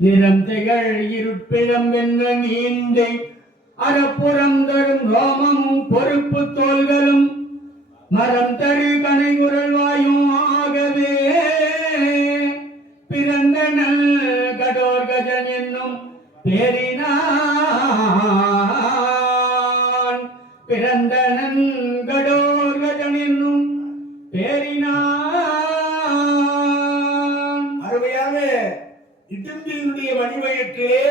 நிறம் திகழ் இருப்பிடம் என்ற நீண்டை அறப்புறம் தரும் ரோமமும் பொறுப்பு தோள்களும் மரம் தரு கனைகுரல் வாயும் ஆகவே பிறந்த நல் கடோர் கஜன் என்னும் பேரினான் பிறந்த நன் கடோர் கஜன் என்னும் பேரினான். அருமையான இடும்பியினுடைய வடிவயத்திலே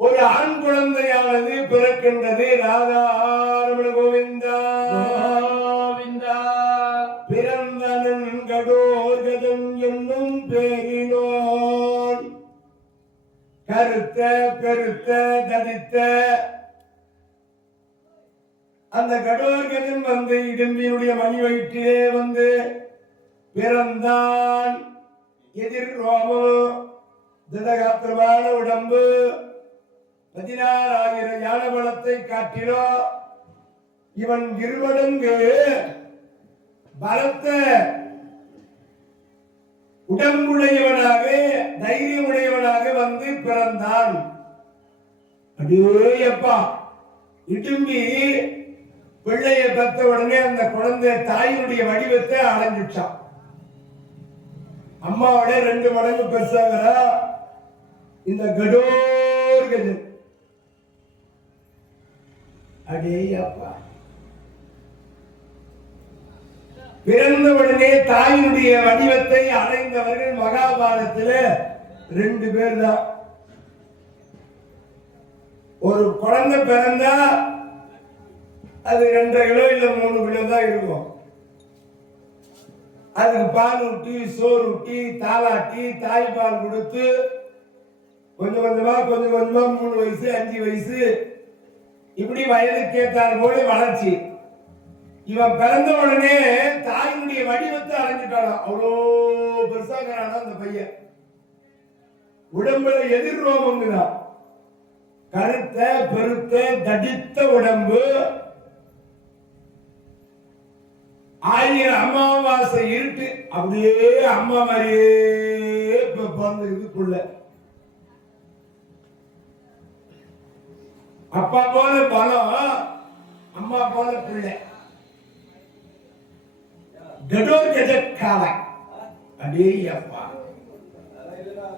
ஒரு ஆண் குழந்தையானது பிறக்கின்றது. ராதாரமண கோவிந்தா கோவிந்தா. பிறந்தனன் கடோர்கதன் என்னும் பேரினோன் கருத்த பெருத்த தடித்த அந்த கடோர்கதன் வந்து இடும்பியினுடைய மணி வயிற்றிலே வந்து பிறந்தான். எதிர் ரோமம், திடகாத்திரமான உடம்பு, 16,000 ஞான பலத்தை காட்டிலோ இவன் இருமடங்கு பலத்த உடம்புடையவனாக தைரியமுடையவனாக வந்து பிறந்தான். அடேயப்பா, இடும்பி பிள்ளையை பெற்ற உடனே அந்த குழந்தை தாயினுடைய வடிவத்தை அடைஞ்சிட்டான். அம்மாவோட 2 மடங்கு பெருசாகிறா இந்த கடோர்கஜன். அடேயப்பா, பிறந்த உடனே தாயினுடைய வடிவத்தை அடைந்தவர்கள் மகாபாரதத்தில் 2 பேர் தான். ஒரு குழந்தை பிறந்தா அது 2.5 கிலோ இல்ல 3 கிலோ தான் இருக்கும். அதுக்கு பால் ஊட்டி, சோறு ஊட்டி, தாளாட்டி, தாய்ப்பால் கொடுத்து கொஞ்சம் கொஞ்சமா 3 வயசு 5 வயசு இப்படி வயதுக்கு ஏற்றார் போல வளர்ச்சி. இவன் பிறந்த உடனே தாயினுடைய வடிவத்தை அடைஞ்சிட்டானா. அவ்வளோ பெருசாகிறானா அந்த பையன். உடம்புல எதிர் ரோமம்தான். கருத்த பெருத்த தடித்த உடம்பு. 1000 அமாவாசை இருட்டு அப்படியே அம்மா மாதிரியே பிறந்திருக்குள்ள. அப்பா போல பலம், அம்மா போல பிள்ளை. கடோர்கஜக்கால அடேயப்பா.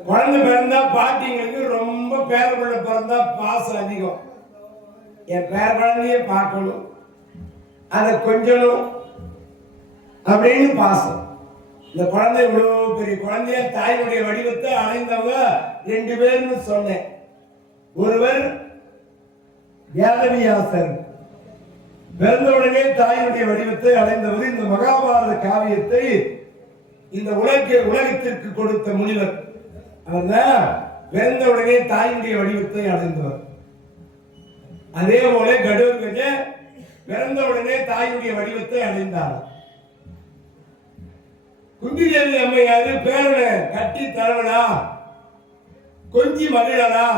குழந்தை பிறந்தா பாட்டிங்களுக்கு ரொம்ப பேர பிள்ளை பிறந்தா பாசம் அதிகம். என் பேர குழந்தைய பார்க்கணும், அதை கொஞ்சணும் அப்படின்னு பாசம். இந்த குழந்தை இவ்வளவு பெரிய குழந்தைய தாயினுடைய வடிவத்தை அடைந்தவங்க 2 பேர்னு சொன்னேன். ஒருவர் வேதவியாசர், பிறந்த உடனே தாயினுடைய வடிவத்தை அடைந்தவர். இந்த மகாபாரத காவியத்தை இந்த உலகத்திற்கு கொடுத்த முனிவர் அவர்தான். பிறந்த உடனே தாயினுடைய வடிவத்தை அடைந்தவர். அதே போல கடோர்கஜ பிறந்த உடனே தாயினுடைய வடிவத்தை அடைந்தார். குந்திதேவி அம்மையாரு பேரனை கட்டி தரவனா கொஞ்சி மகிழனா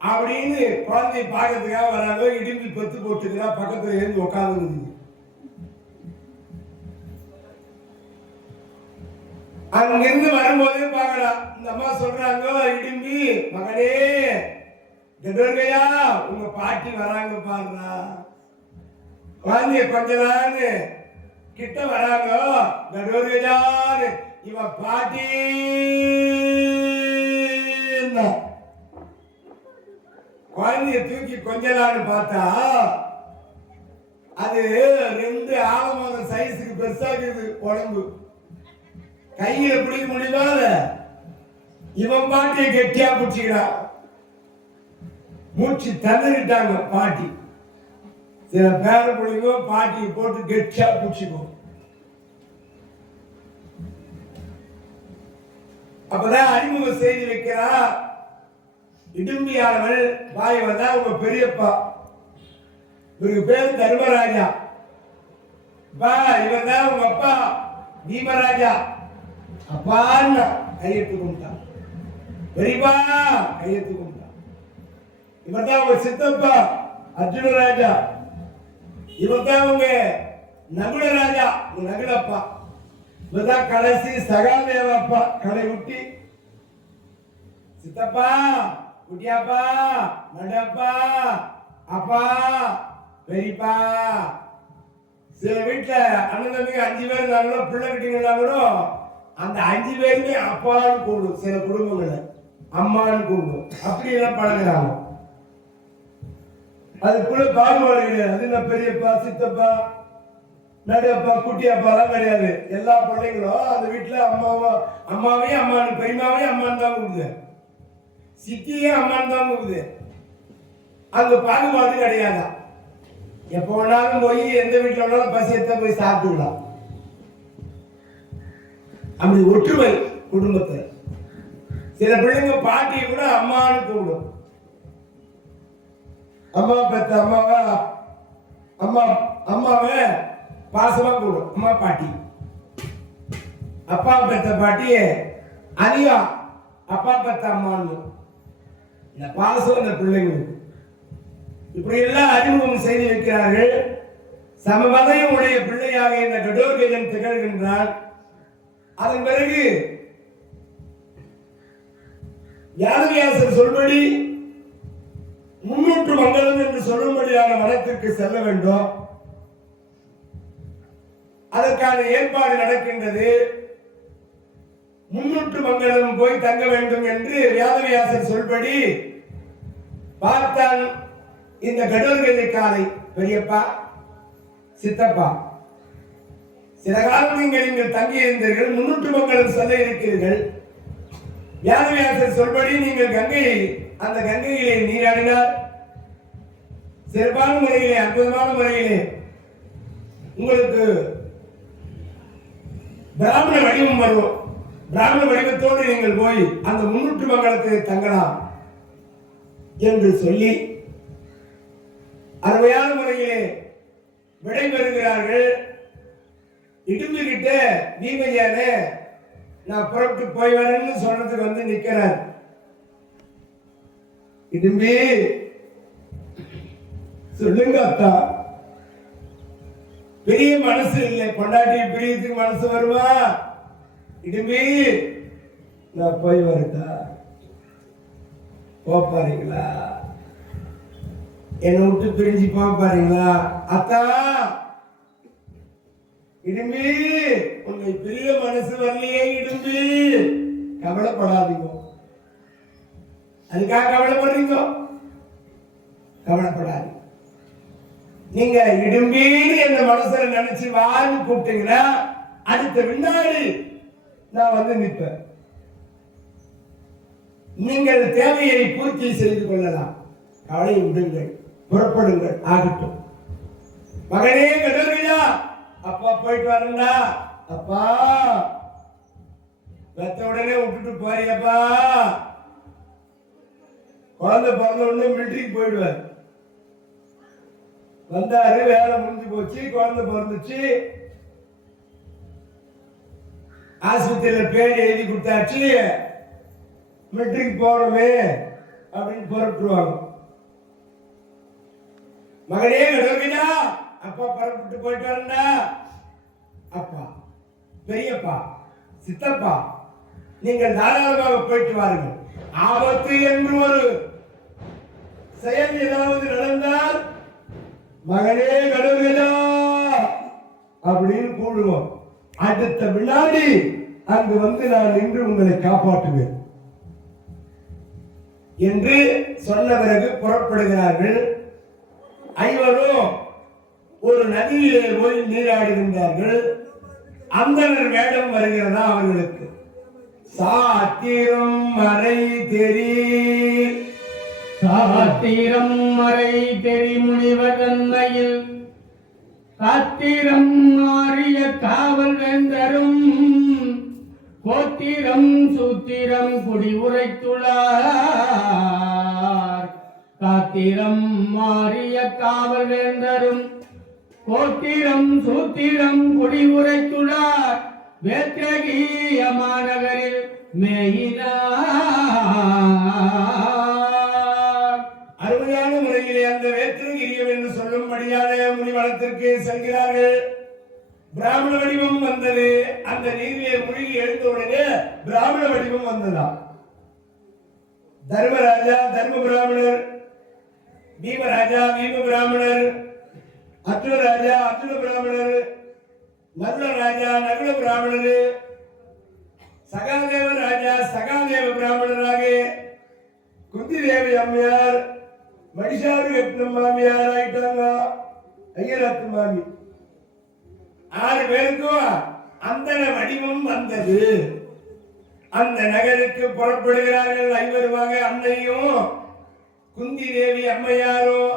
அப்படின்னு குழந்தை பார்க்கறதுக்காக வராங்க. இடும்பி பத்து போட்டுக்கிறா, பக்கத்துல இருந்து உட்காந்து. அங்கிருந்து வரும்போதே பார்க்கலாம். இந்த அம்மா சொல்றாங்க, இடும்பி மகனே கடோர்கையா உங்க பாட்டி வராங்க பாருடா. குழந்தைய கொஞ்சலான்னு கிட்ட வராங்க. கடோர்கையான்னு இவ பாட்டி குழந்தைய தூக்கி கொஞ்சலான்னு பார்த்தா அது 2 ஆழமான சைஸுக்கு பெருசா இருக்குது உடம்பு. கையில பிடிக்க முடியுமா? இவன் பாட்டியை கெட்டியா பிடிச்சிக்கிறான். மூச்சு தந்துட்டாங்க பாட்டி. சில பேர பிள்ளைங்க பாட்டியை போட்டு கெட்டியா பிடிச்சிக்கும். அப்பதான் அறிமுக செய்தி வைக்கிறா. இடும்பியானவள் பாயவன் தான் உங்க பெரியப்பா. இவருக்கு பேர் தர்மராஜா. இவன் தான் உங்க அப்பா பீமராஜா. அப்பான்னு கையெழுத்து கும்பிட்டான். பெரியப்பா கையெழுத்து கும்பிட்டான். இவர் தான் உங்க சித்தப்பா அர்ஜுனராஜா. இவர் தான் உங்க நகுலராஜா, உங்க நகுலப்பா. இப்பதான் கடைசி சகாதேவப்பா கடை விட்டி சித்தப்பா குட்டியாப்பா நடப்பா அப்பா பெரியப்பா. சில வீட்டுல அண்ணன் தம்பிங்க 5 பேர் இருந்தாலும் பிள்ளை கிட்டீங்கன்னா கூட அந்த 5 பேருமே அப்பான்னு கூப்பிடும். சில குடும்பங்களை அம்மான்னு கூப்பிடும். அப்படி எல்லாம் பழகுறாங்க. அதுக்குள்ள பாகுபாடு கிடையாது. அது என்ன பெரியப்பா சித்தப்பா நடுப்பா குட்டியாப்பா எல்லாம் கிடையாது. எல்லா பிள்ளைங்களும் அந்த வீட்டுல அம்மாவையும் அம்மானு பெரியமாவையும் அம்மான்னு தான் கூப்பிடுது. சித்தியே அம்மான்னு தான் கூப்பிடுது. அங்க பாகுபாடு கிடையாதான். எப்ப வேணாலும் போய் எந்த வீட்டுல வேணாலும் பசி எடுத்தா போய் சாப்பிட்டுக்கலாம். அப்படி ஒற்றுமை குடும்பத்துல. சில பிள்ளைங்க பாட்டியை கூட அம்மான்னு கூப்பிடும். அம்மா பெத்த அம்மாவை பாசமா கூடும் அம்மா பாட்டி. அப்பா பெத்த பாட்டிய அதிகா அப்பா பெத்த அம்மான்னு. இந்த பாசம் இந்த பிள்ளைங்களுக்கு இப்படி எல்லாம் அறிமுகம் செய்து வைக்கிறார்கள். சமபதையும் உடைய பிள்ளையாக இந்த கடோர்கஜன் திகழ்கின்றான். அதன் பிறகு யாதவியாசர் சொல்படி 300 மங்கலம் என்று சொல்லும்படியான வனத்திற்கு செல்ல வேண்டும். அதற்கான ஏற்பாடு நடக்கின்றது. 300 மங்கலம் போய் தங்க வேண்டும் என்று யாதவியாசர் சொல்படி பார்த்தான் இந்த கடோர்கஜை காலை. பெரியப்பா சித்தப்பா சில காலம் நீங்கள் தங்கி இருந்தீர்கள். 300 மங்கலம் செல்ல இருக்கிறீர்கள். யாதவியாசர் சொல்படி நீங்கள் அந்த கங்கையிலே நீராடினார். சிறப்பான முறையிலே அற்புதமான முறையிலே உங்களுக்கு பிராமண வடிவம் வரும். பிராமண வடிவத்தோடு நீங்கள் போய் அந்த 300 மங்கலத்தில் தங்கலாம் என்று சொல்லி அருமையான முறையிலே விடைபெறுகிறார்கள். இடும்புகிட்ட நீமையான நான் புறப்பட்டு போய் வரேன்னு சொல்றதுக்கு வந்து நிக்கிறார். இடும்பி சொல்லுங்க அத்தா, பெரிய மனசு இல்லை, பொண்டாட்டி பிரியத்துக்கு மனசு வருவா? இடும்பி நான் போய் வரட்டா, போப்பாருங்களா? என்னை விட்டு பிரிஞ்சு போப்பாருங்களா? அத்தா இடும்பி உங்க பெரிய மனசு வரலையே இடும்பி, கவலைப்படாதீங்க. அதுக்காக கவலைப்படுறீங்க? கவலைப்படாதீங்க. நீங்க இடும்பின்னு என்ற மனசுல நினைச்சு வான்னு கூப்பிட்டீங்கன்னா அடுத்த வினாடி நான் வந்து நிற்பேன். நீங்கள் தேவையை பூர்த்தி செய்து கொள்ளலாம். கவலை விடுங்கள், புறப்படுங்கள், ஆகட்டும். மகனே கடற்கையா, அப்பா போயிட்டு வரண்டா. அப்பா பெத்த உடனே விட்டுட்டு போறியப்பா. குழந்தை பிறந்த உடனே மிலிட்டரிக்கு போயிடுவார். வந்தாரு, வேலை முடிஞ்சு போச்சு, குழந்தை பிறந்துச்சு, ஆஸ்பத்திரியில பேர் எழுதி கொடுத்தாச்சு, மிலிட்டரிக்கு போறோமே அப்படின்னு புறப்பட்டுருவாங்க. மகனே கடற்கையா, அப்பா புறப்பட்டு போயிட்டு வரண்டா. அப்பா பெரியப்பா சித்தப்பா நீங்கள் தாராளமாக போயிட்டு வாருங்கள். ஆபத்து என்று ஒரு செயல் ஏதாவது நடந்தால் மகனே கடவுளா அப்படின்னு கூடுவோம். அடுத்த வினாடி அங்கு வந்து நான் நின்று உங்களை காப்பாற்றுவேன் என்று சொன்ன பிறகு புறப்படுகிறார்கள். ஐவரும் ஒரு நதியிலே போய் நீராடுகின்றார்கள். அந்தனர் வேடம் வருகிறதா அவர்களுக்கு. சாத்திரம் மறை தெரி, சாத்திரம் மறை தெரி முனிவர் தன்மையில் காத்திரம் மாறிய காவல் வேந்தரும் கோத்திரம் சூத்திரம் குடி உரைத்துள்ளார். காத்திரம் மாறிய காவல் வேந்தரும் கோத்திரம் சூத்திரம் குடி உரைத்துள்ளார். வேத்திரகிய மாநகரில் மேயினார். அருமையான முறையிலே அந்த வேத்திரகிரியம் என்று சொல்லும்படியான முனிவனத்திற்கு செல்கிறார்கள். பிராமண வடிவம் வந்தது. அந்த நீர்நிலை மூழ்கி எழுந்த உடனே பிராமண வடிவம் வந்ததா. தர்மராஜா தர்ம பிராமணர், பீமராஜா பீம பிராமணர், அர்ஜுன ராஜா அர்ஜுன பிராமணர், நகுல ராஜா நகுல பிராமணர், சகாதேவ ராஜா சகாதேவ பிராமணராக குந்தி தேவி அம்மையார் மடிசாரு கட்டின மாமியார் ஆயிட்டாங்க. ஐயராத்து மாமி 6 பேருக்கும் அந்த வடிவம் வந்தது. அந்த நகருக்கு புறப்படுகிறார்கள். ஐவருமாக அன்னையும் குந்தி தேவி அம்மையாரும்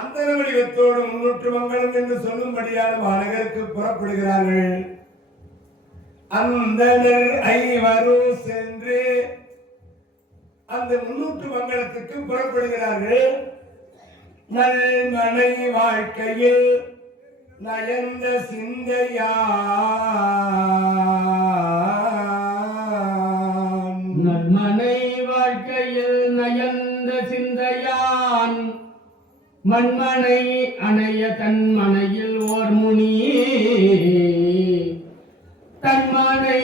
அந்த வடிவத்தோடு முன்னூற்று மங்கலம் என்று சொல்லும்படியான நகருக்கு புறப்படுகிறார்கள். அந்தனர் ஐவரும் சென்று அந்த முன்னூற்று மங்கலத்துக்கு புறப்படுகிறார்கள். நல்மனை வாழ்க்கையில் நயந்த சிந்தையான், நல்மனை வாழ்க்கையில் நயந்த சிந்தையான், மண்மனை அணைய தன் மனையில் ஓர் முனி, தன்மனை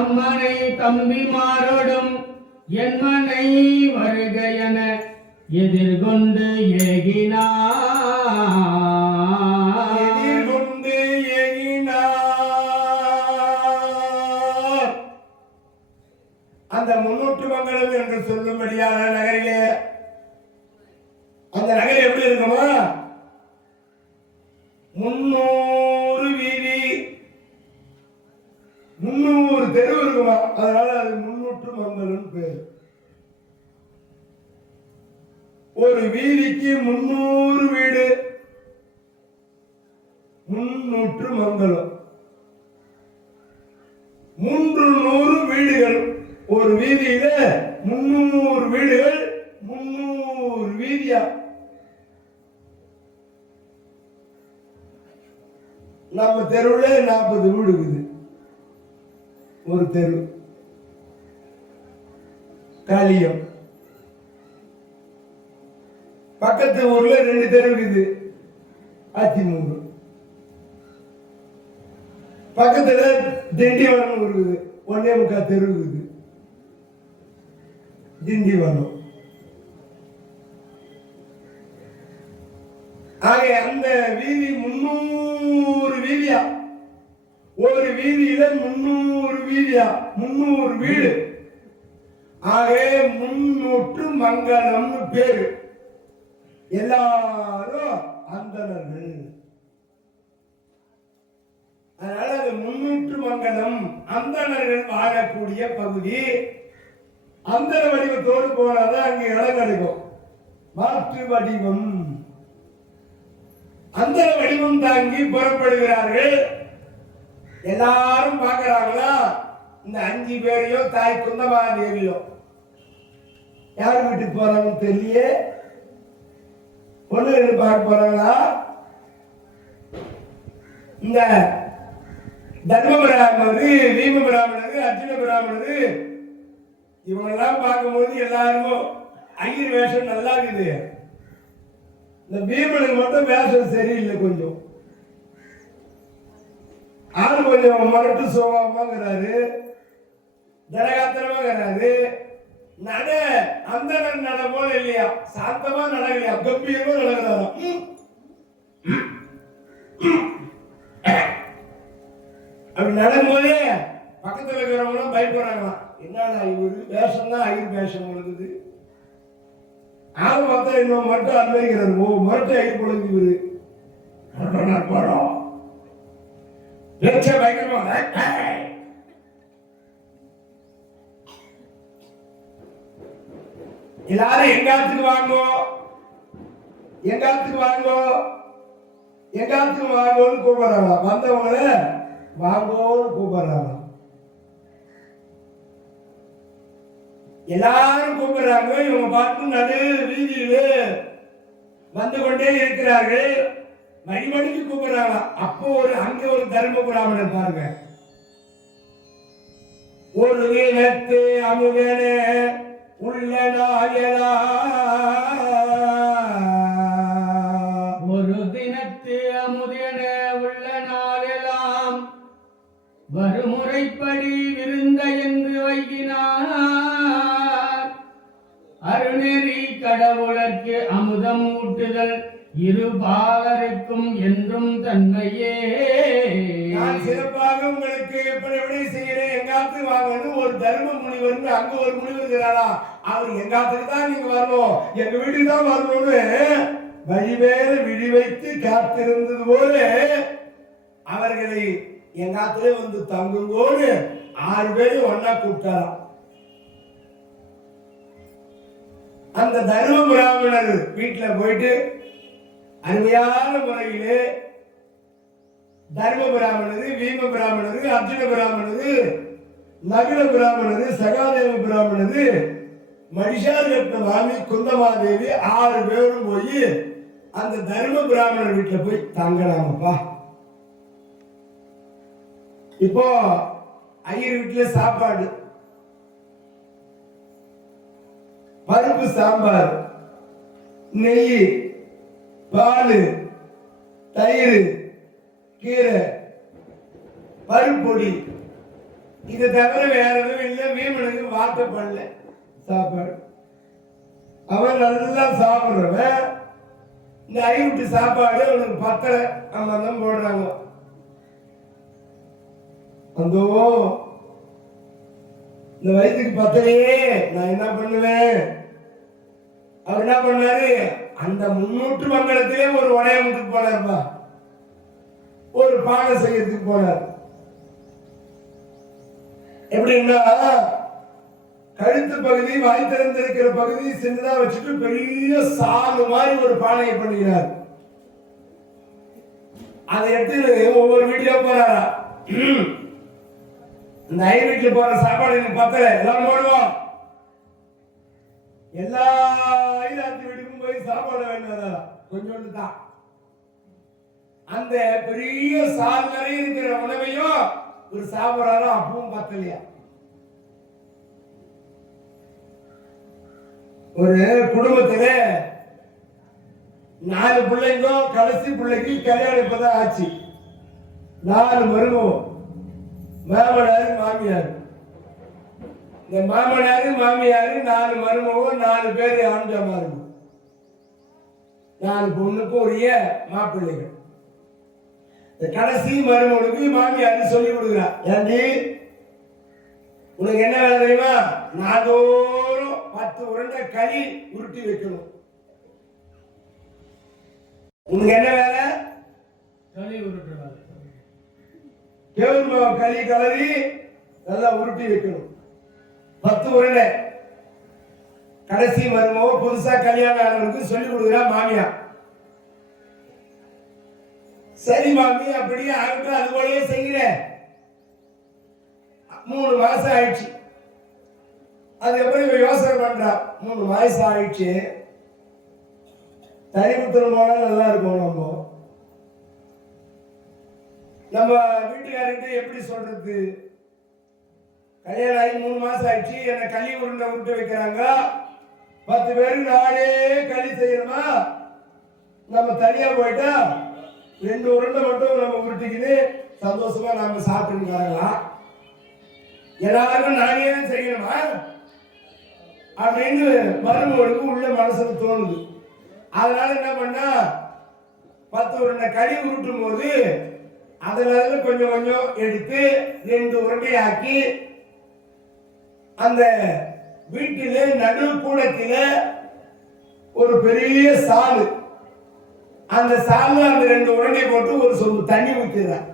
அம்மனை தம்பிமாரோடும் என்மனை வருக என எதிர்கொண்டு ஏகினார். அந்த முன்னூற்று மங்கலம் என்று சொல்லும்படியான நகரிலே, அந்த நகர் எப்படி இருக்குமா, 300 வீதி 300 தெரு இருக்குமா. அதனால அது முன்னூற்று மங்கலம் பேர். ஒரு வீதிக்கு 300 வீடு, 300 மங்கலம். 300 வீடுகள் ஒரு வீதியில, 300 வீடுகள், 300 வீதியா. நம்ம தெருவுல 40 வீடு இருக்குது. ஒரு தெரு காளியம். பக்கத்து ஊர்ல 2 தெரு இருக்குது. ஆத்திமூர் பக்கத்துல திண்டிவனம் இருக்குது. 1.25 தெரு இருக்குது. திண்டிவனம். ஆக அந்த வீதி 300 வீதியா. ஒரு வீதியில 300 வீதியா, 300 வீடு. ஆக 300 மங்கலம் பேரு. எல்லாரும் அந்தணர்கள். அதனால அது 300 மங்கலம் அந்தணர்கள் வாழக்கூடிய பகுதி. அந்தண வடிவத்தோடு போனாதான் அங்கே இடம் கிடைக்கும். மாற்று வடிவம். அந்தண வடிவம் தாங்கி புறப்படுகிறார்கள். எல்லாரும் பார்க்கிறாங்களா, இந்த 5 பேரையும் தாய் குந்தமாதேவியோ யார் வீட்டுக்கு போறாங்கன்னு தெரியல. பொண்ணு பார்க்க போறாங்களா. இந்த தர்ம பிராமணரு, பீம பிராமணரு, அர்ஜுன பிராமணரு இவங்கெல்லாம் பார்க்கும்போது எல்லாருக்கும் ஐயர் வேஷம் நல்லா இருக்குது. இந்த பீமனுக்கு மட்டும் வேஷம் சரியில்லை. கொஞ்சம் ஆளு கொஞ்சம் மரட்டு சோகமாங்கிறாரு, ஜனகாத்திரமாங்கிறாரு. நட அந்த நட போல இல்லையா, சாந்தமா நடக்கலையா, கம்பீரமா நடக்கிறாராம். அப்படி நடக்கும்போதே பக்கத்துல இருக்கிறவங்களும் பயப்படுறாங்களாம். என்னடா இவரு வேஷம் தான் ஐயர் வேஷம் இருக்குது. ஆளு பார்த்தா இன்னும் மட்டும் அனுபவிக்கிறாரு. ஓ மரட்டு ஐயர் பொழுது இவரு படம் பயங்கரமா. எல்லாரும் எங்காத்துக்கு வாங்கோ, எங்காத்துக்கு வாங்கோ, எங்காத்துக்கு வாங்கோன்னு கூப்பிடுறாங்க. வந்தவங்கள வாங்கோன்னு கூப்பிடுறாங்க. எல்லாரும் கூப்பிடுறாங்க. இவங்க பார்த்து நடு வீதியில வந்து கொண்டே இருக்கிறார்கள். மணிமணிக்கு கூப்பிடுறாங்க. அப்போ அங்க ஒரு தர்ம பிராமணன் பாருங்க. ஒரு வீணத்து அமுதனே உள்ள ஒரு தினத்து அமுதன உள்ள நாளெல்லாம் அமுதம் ஊட்டுதல் இரு பாலருக்கும் என்றும் தன்மையே. நான் சிறப்பாக உங்களுக்கு எப்படி எப்படி செய்யறேன், எங்காத்து வாங்கணும். ஒரு தர்ம முனிவர், அங்க ஒரு முனிவர் இருக்கிறாரா, அவர் எங்காத்துக்கு தான் நீங்க வரணும், எங்க வீட்டுக்கு தான் வரணும்னு வழிவேற விழி வைத்து காத்திருந்தது போல அவர்களை எங்காத்திலே வந்து தங்குங்கோடு 6 பேரும் ஒன்னா கூப்பிட்டாராம். அந்த தர்ம பிராமணர் வீட்டுல போயிட்டு அருமையான முறையிலே தர்ம பிராமணரு, வீம பிராமணரு, அர்ஜுன பிராமணரு, நகுல பிராமணரு, சகாதேவ பிராமணரு, மடிஷாரத்ன மாமி, குந்தமாதேவி 6 பேரும் போய் அந்த தர்ம பிராமணர் வீட்டுல போய் தங்கலாமப்பா. இப்போ ஐயர் வீட்டுல சாப்பாடு, பருப்பு சாம்பார், நெய், பால், தயிர், கீரை, பருப்பொடி, இதை தவிர வேற எதுவும் இல்லை. வீமனுக்கு வார்த்தை பண்ணல சாப்பாடு. அவன் நல்லா சாப்பிடுறவன். இந்த ஐவிட்டு சாப்பாடு அவனுக்கு 10 தான் போடுறாங்க. அந்த இந்த வயதுக்கு 10 நான் என்ன பண்ணுவேன், அவர் என்ன பண்ணாரு, அந்த 300 மங்கலத்திலே ஒரு உடையமுக்கு போனார்ப்பா, ஒரு பானை செய்யறதுக்கு போனார். எப்படின்னா கழுத்து பகுதி, வாய் திறந்திருக்கிற பகுதி சின்னதா வச்சுட்டு பெரிய சாகு மாதிரி ஒரு பானையை பண்ணுகிறார். அதை எடுத்து ஒவ்வொரு வீட்டுல போறாரா. இந்த ஐயர் வீட்டுல போற சாப்பாடு எனக்கு 10 எல்லாம் போடுவோம். எல்லா ஐயாத்து வீட்டுக்கும் போய் சாப்பாடு வேண்டாம், கொஞ்சோண்டு தான். அந்த பெரிய சால் நிறைய இருக்கிற உணவையும் ஒரு சாப்பிடாரோ, அப்பவும் 10 ஒரு குடும்பத்துல 4 பிள்ளைங்க, கடைசி பிள்ளைக்கு கல்யாணம் இப்பதான் ஆச்சு. 4 மருமகம், மாமனாரு மாமியார். இந்த மாமனாரு மாமியாரு 4 மருமகம், 4 பேர் ஆண்டமாரு, 4 பொண்ணுக்கும் உரிய மாப்பிள்ளைகள். இந்த கடைசி மருமகளுக்கு மாமியார் சொல்லி கொடுக்குறார், ஏண்டி உனக்கு என்ன வேலை தெரியுமா, நாள்தோறும் 10 உருண்டை களி உருட்டி வைக்கணும். உனக்கு என்ன வேலை, களி உருட்டுற வேலை. கேவுரு களி கலரி நல்லா உருட்டி வைக்கணும். 10 உருண்டை. கடைசி மருமக புதுசா கல்யாணம் ஆனவனுக்கு சொல்லி கொடுக்குறா மாமியா. சரி மாமி, அப்படியே ஆகட்டும், அது போலயே செய்கிற. 3 மாசம் ஆயிடுச்சு. அதுக்கப்புறம் இவ யோசனை பண்றா, 3 மாசம் ஆயிடுச்சு, தனிபுத்திரம் போனா நல்லா இருக்கும். நம்ம வீட்டுக்காரர்கிட்ட எப்படி சொல்றது, கல்யாணம் ஆகி 3 மாசம் ஆயிடுச்சு, என்ன களி உருண்டை உருட்டு வைக்கிறாங்க, 10 பேருக்கு நானே களி செய்யணுமா, நம்ம தனியா போயிட்டா 2 உருண்டை மட்டும் நம்ம உருட்டிக்கின்னு சந்தோஷமா நாம சாப்பிட்டு வரலாம், எல்லாருக்கும் நானே செய்யணுமா அப்படின்னு மருமகளுக்கு உள்ள மனசுக்கு தோணுது. அதனால என்ன பண்ணா, 10 உருண்டை களி உருட்டும் போது அதுல கொஞ்சம் கொஞ்சம் எடுத்து 2 உருண்டை ஆக்கி அந்த வீட்டில நடு கூடத்தில ஒரு பெரிய சாலு, அந்த சால்ல அந்த 2 உருண்டை போட்டு ஒரு சொம்பு தண்ணி ஊத்துறார்.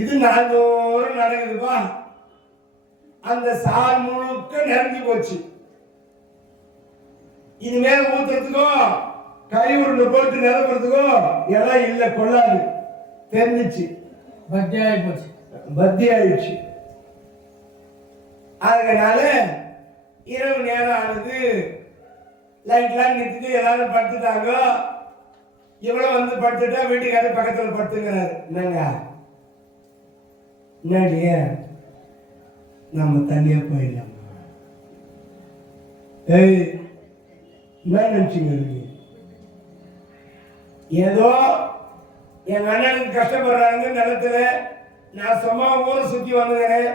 இது நாள்தோறும் நடக்குதுப்பா. அந்த சால் முழுக்க நிறைஞ்சு போச்சு. இது மேல ஊத்துறதுக்கோ கறி உருண்டை போட்டு நிரப்புறதுக்கோ இடம் இல்லை, கொள்ளாது, தெரிஞ்சிச்சு, பத்தி ஆயிடுச்சு. அதனால இரவு நேரம் ஆனது, லைட்லாம் நிறுத்திட்டு எல்லாரும் படுத்துட்டாங்க. இவ்வளவு வந்து படுத்துட்டா வீட்டுக்காரர் பக்கத்துல படுத்துக்கிறாரு. என்னங்க என்னடிய நம்ம தனியா போயிடலாம். ஏய் என்ன நினைச்சுங்க, ஏதோ எங்க அண்ணனுக்கு கஷ்டப்படுறாங்க நிலத்துல, நான் சும்மா ஊரை சுத்தி வந்துக்கிறேன்,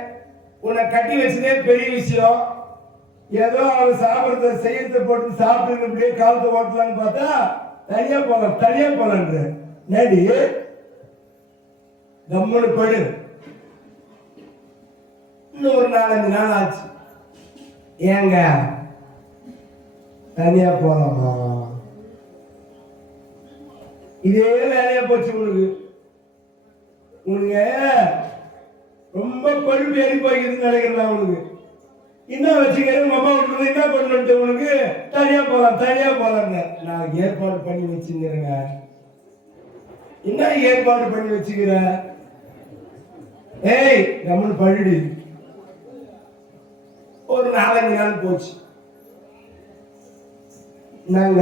உன்னை கட்டி வச்சதே பெரிய விஷயம், ஏதோ அவன் சாப்பிட்றத செய்யறத போட்டு சாப்பிட்டு இப்படியே காலத்தை ஓட்டலான்னு பார்த்தா தனியா போலான்ற நேடி கம்முன்னு படு. இன்னும் ஒரு 4-5 நாள் ஆச்சு. ஏங்க தனியா போலாமா? இதே வேலையா போச்சு உனக்கு ரொம்ப பழுப்பு ஏறி போய்க்குதுன்னு நினைக்கிறேன். உனக்கு என்ன வச்சுக்கிறேன் உங்க அம்மா விட்டு என்ன பண்ணு உனக்கு தனியா போலாங்க. நான் ஏற்பாடு பண்ணி வச்சுக்கிறேங்க. என்ன ஏற்பாடு பண்ணி வச்சுக்கிற? ஏய் கம்முன்னு பழுடி. ஒரு 4-5 நாள் போச்சு. நாங்க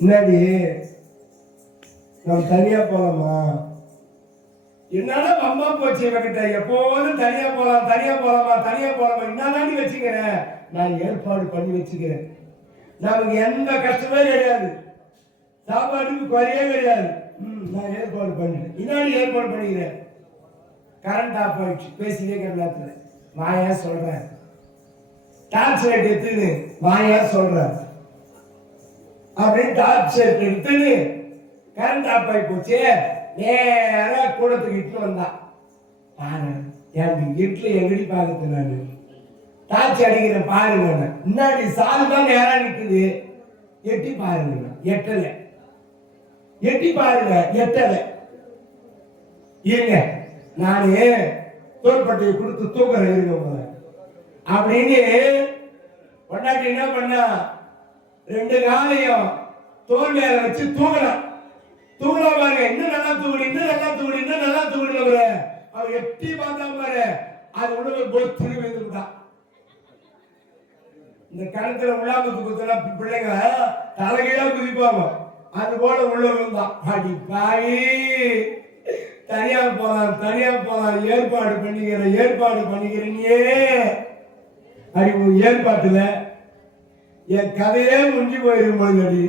என்னடி நம்ம தனியா போலாமா? என்னால அம்மா போச்சு இவகிட்ட எப்போதும் தனியா போலாமா என்னதாண்டி வச்சுக்கிறேன். நான் ஏற்பாடு பண்ணி வச்சுக்கிறேன். நமக்கு எந்த கஷ்டமே கிடையாது, சாப்பாட்டுக்கு குறையே கிடையாது. நான் ஏற்பாடு பண்ணிட்டேன். இன்னாடி ஏற்பாடு பண்ணிக்கிறேன். கரண்ட் ஆஃப் ஆயிடுச்சு. பேசிட்டே நேரத்துல வாயா சொல்றேன். டார்ச் லைட் எடுத்துன்னு வாயா சொல்றேன் அப்படின்னு டார்ச் லைட் எடுத்துன்னு கரண்ட் ஆஃப் ஆகி போச்சு. நேரா கூடத்துக்கு இட்டு வந்தான். இட்டுல எங்கடி பாக்குறது? நான் டார்ச் அடிக்கிறேன் பாருங்க. முன்னாடி சால்தான் நேரா நிக்குது. எட்டி பாருங்க, எட்டி பாருங்க, எட்டல. இருங்க நானு தோள்பட்டையை கொடுத்து தூக்குறேன் இருங்க அப்படின்னு பொண்டாட்டி என்ன பண்ணா, 2 காலையும் தோல் மேல வச்சு தூங்கலாம் பாருங்க. இன்னும் நல்லா தூங்குறீங்க. அவ எட்டி பார்த்தா பாரு, அது உடம்பு பொத்து வைத்துட்டான். இந்த கணத்துல உள்ளாமத்து குத்தல பிள்ளைங்க தலைகீழா குதிப்பாங்க. அது போல உள்ள விழுந்தான். அடி பாவி, தனியா போலாம் ஏற்பாடு பண்ணிக்கிறீங்க. அடி உன் ஏற்பாட்டுல என் கதையே முடிஞ்சு போயிருக்கும் அடி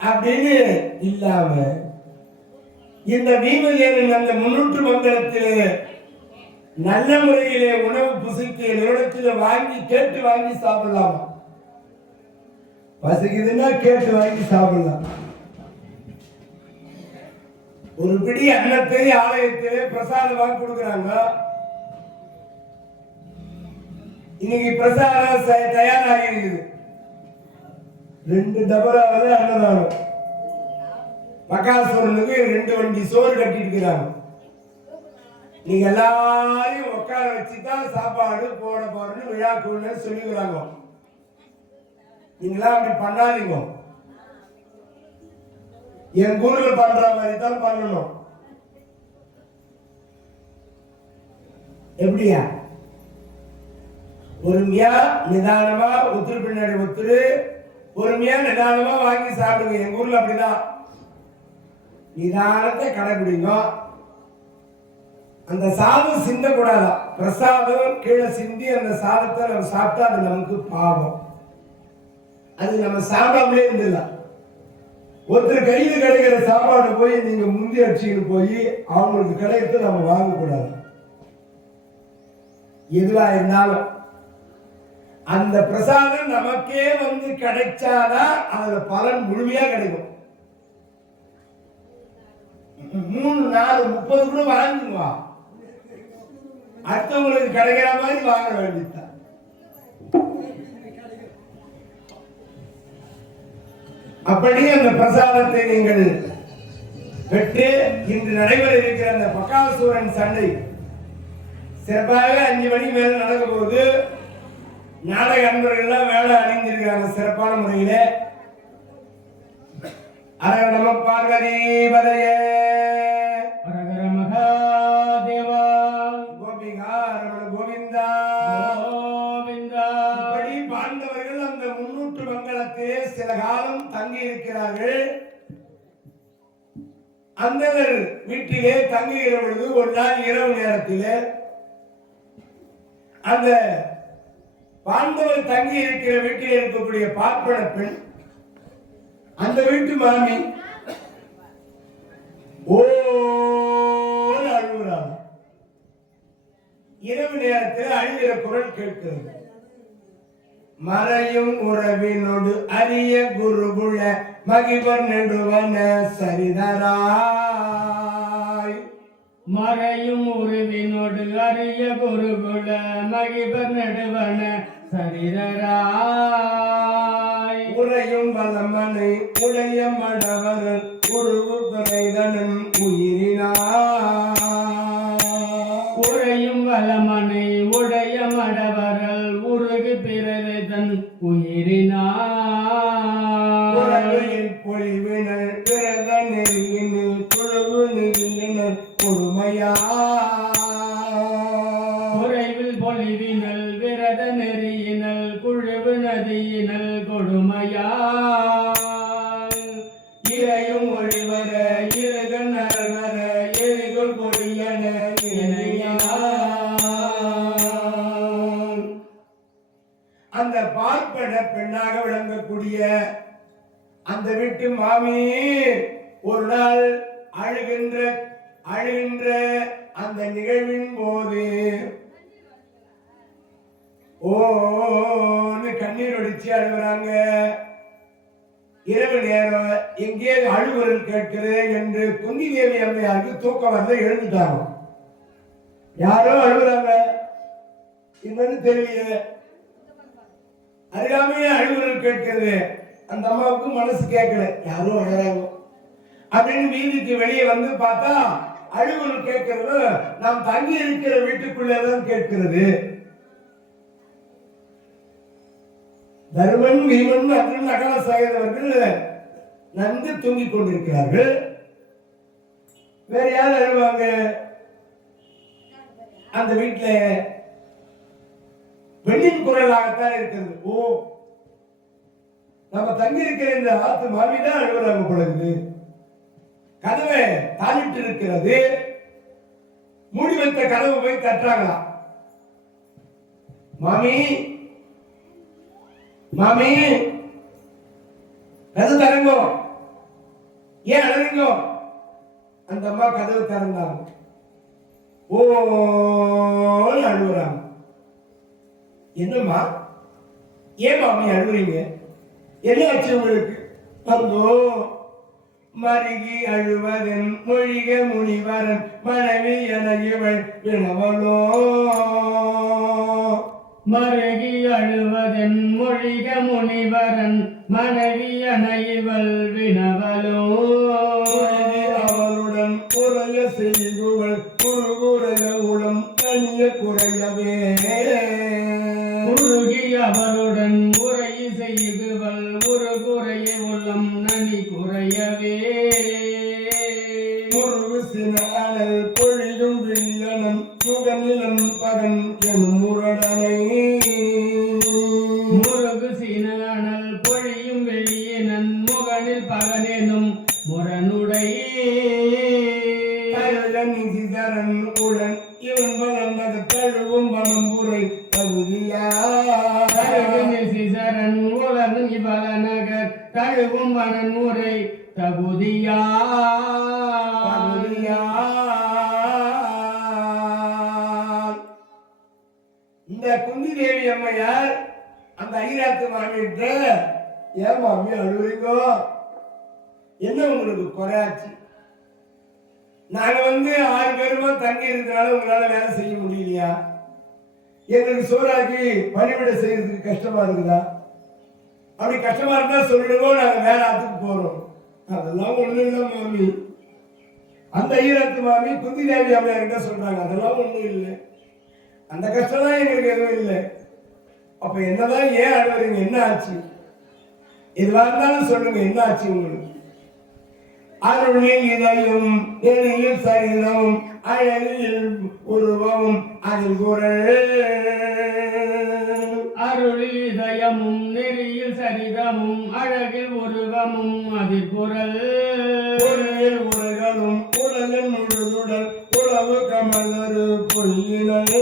அப்படின்னு இல்லாம இந்த வீமதியனின் அந்த 300 மங்கலத்திலே நல்ல முறையிலே உணவு புசிக்கு நிறுவனத்தில் கேட்டு வாங்கி சாப்பிடலாமா? பசிக்குதுன்னா கேட்டு வாங்கி சாப்பிடலாம். ஒரு பிடி அன்னத்தை ஆலயத்திலே பிரசாதமாக கொடுக்குறாங்க. இன்னைக்கு பிரசாதம் தயாராகி இருக்குது. 2 டபராவது அன்னதானம். பகாசுரனுக்கு 2 வண்டி சோறு கட்டி இருக்கிறாங்க. நீங்க எல்லாரையும் உட்கார வச்சுதான் சாப்பாடு போட போறேன்னு விழாக்குள்ள சொல்லிக்கிறாங்க. நீங்களா அப்படி பண்ணாதீங்க. என் ஊர்ல பண்ற மாதிரி தான் பண்ணணும். எப்படியா? பொறுமையா நிதானமா ஒத்துரு பின்னாடி ஒத்துரு, பொறுமையா நிதானமா வாங்கி சாப்பிடுங்க. எங்க ஊர்ல அப்படிதான் நிதானத்தை கடைபிடிங்க. அந்த சாதம் சிந்த கூடாதா. பிரசாதம் கீழே சிந்தி அந்த சாதத்தை நம்ம சாப்பிட்டா அது நமக்கு பாவம். அது நம்ம சாப்பிடாமலே இருந்துடலாம். ஒருத்தர் கையில் கிடைக்கிற சாப்பாடு போய் நீங்க முந்தி அடிச்சுக்கிட்டு போய் அவங்களுக்கு கிடைக்கிறது நம்ம வாங்கக்கூடாது. எதுவா இருந்தாலும் அந்த பிரசாதம் நமக்கே வந்து கிடைச்சாதான் அதுல பலன் முழுமையா கிடைக்கும். 3, 4, 30 கூட வாங்குங்க. அடுத்தவங்களுக்கு கிடைக்கிற மாதிரி வாங்க வேண்டியதுதான். அப்படி அந்த பிரசாதத்தை நீங்கள் பெற்று இன்று நடைபெற இருக்கிற அந்த பகாசூரன் சண்டை சிறப்பாக 5 மணி மேல நடக்க போது நாடக அன்பர்கள் வேலை அணிந்திருக்கிறாங்க சிறப்பான முறையிலே. அரகர நம பார்வதி பதையே, அரகர மகாதேவா, கோபிகா ரமண கோவிந்தா கோவிந்தா. இப்படி பாண்டவர்கள் அந்த 300 மங்கலத்திலே சில காலம் தங்கி இருக்கிறார்கள். அந்த வீட்டிலே தங்குகிற பொழுது ஒரு நாள் இரவு நேரத்திலே அந்த பாண்டவர் தங்கி இருக்கிற வீட்டில் இருக்கக்கூடிய பார்ப்பன பெண் அந்த வீட்டு மாமி அழுகுறாங்க. இரவு நேரத்தில் அழுகிற குரல் கேட்கிறது. மறையும் உறவினோடு அரிய குருகுல மகிழ்வர் நெடுவன சரிதராய். மறையும் உறவினோடு அரிய குருகுல மகிழ்வர் நெடுவன சரிதராய். உறையும் வளமனை உடைய மடவரன் உருவு குறைதனன் உயிரினார். உறையும் வளமனை உடைய மடவரல் உருகு பிறதன் உயிரினார். உறவில் பொழிவினர் பிறத நெறியினில் குழுவு நெறியினர் கொடுமையார். உறைவில் பொழிவினல் விரத நெறியினல் குழுவு நதியினல் கொடுமையால். இறையும் ஒளிவர இருகன் அறவர எரிகொள் பொறியன இணையார். அந்த பார்ப்பன பெண்ணாக விளங்கக்கூடிய அந்த வீட்டு மாமி ஒரு நாள் அழுகின்ற அந்த நிகழ்வின் போது ஓன்னு கண்ணீர் ஒடிச்சு அழுகுறாங்க. இரவு நேரம் எங்கே அழுகுரல் கேட்கிறது என்று குந்தி தேவி அம்மையாருக்கு தூக்கம் வந்து எழுந்துட்டாங்க. யாரோ அழுகுறாங்க, என்னன்னு தெரியல. அருகாமையே அழுகுரல் கேட்கிறது. அந்த அம்மாவுக்கு மனசு கேட்கல, யாரோ அழுறாங்க அப்படின்னு வீதிக்கு வெளியே வந்து பார்த்தா அழுகுரல் கேட்கிறது நாம் தங்கி இருக்கிற வீட்டுக்குள்ளேதான் கேட்கிறது. தருமன் வீமன் அர்ஜுன் அகல சகோதரர்கள் நன்கு தூங்கிக் கொண்டிருக்கிறார்கள். வேற யார் அழுவாங்க? அந்த வீட்டுல பெண்ணின் குரலாகத்தான் இருக்கிறது. ஓ, நம்ம தங்கி இருக்கிற இந்த ஆத்து மாமிதான் அழுகுறாங்க பொழுது. கதவை தாளிட்டு இருக்கிறது. மூடி வைத்த கதவை போய் தட்டுறாங்களா. மாமி மாமி கதவு தரங்கோ, ஏன் அழகுங்கோ? அந்த அம்மா கதவு திறந்தாங்க. ஓ அழுகுறாங்க. என்னம்மா, ஏன் மாமி அழுகுறீங்க? என்ன ஆச்சு உங்களுக்கு? அங்கோ மருகி அழுவதன் மொழிக முனிவரன் மனைவி என இவள் வினவளோ. மருகி அழுவதன் மொழிக முனிவரன் மனைவி என இவள் வினவளோ. அவளுடன் குறைய செய்குவள் குறுகுறைய உளம் தனிய குறையவே. குறுகி அவளுடன் உரை செய்குவள் ஒரு குறைய உள்ளம் நனி குறையவே. முருகு சினானல் பொழியும் வில்லனன் முகநிலன் பகன் எனும் முரடனை. முருகு சினானல் பொழியும் வெளியினன் முகனில் பகனெனும் முரனுடை. சிதரன் உடன் இவன் வளர்ந்தது தழுவும் வனம்புரை தகுதியார். சிசரன் உலகம் இவள நகர் தழுவும் வனமுறை தகுதியார். இந்த குந்தி தேவி அம்மையார் அந்த ஐராத்து மாமியிட்ட, ஏன் மாமி அழுகுறீங்கோ? என்ன உங்களுக்கு குறையாச்சு? நாங்க 6 பேருமா தங்கி இருக்கிறனால உங்களால வேலை செய்ய முடியலையா? எங்களுக்கு சோறாக்கி பணிவிட செய்யறதுக்கு கஷ்டமா இருக்குதா? அப்படி கஷ்டமா இருந்தா சொல்லிடுவோம், நாங்க வேற ஆத்துக்கு போறோம். அதெல்லாம் ஒண்ணு இல்லை மாமி. அந்த ஈரத்து மாமி குந்தி தேவி அம்மையார்கிட்ட சொல்றாங்க, அதெல்லாம் ஒண்ணும் இல்லை, அந்த கஷ்டம் தான் எங்களுக்கு எதுவும் இல்லை. அப்ப என்னதான் ஏன் அழுவீங்க? என்ன ஆச்சு? எதுவா இருந்தாலும் சொல்லுங்க, என்ன ஆச்சு உங்களுக்கு? அருளில் இதையும் எளியில் சரிதமும் அழகில் உருவமும் அதில் குரல். அருளில் இதயமும் நெறியில் சரிதமும் அழகில் உருவமும் அதில் குரல். பொருளில் உரைகளும் உடலின் முழுதுடல் உழவு கமலரு பொய்யினல்.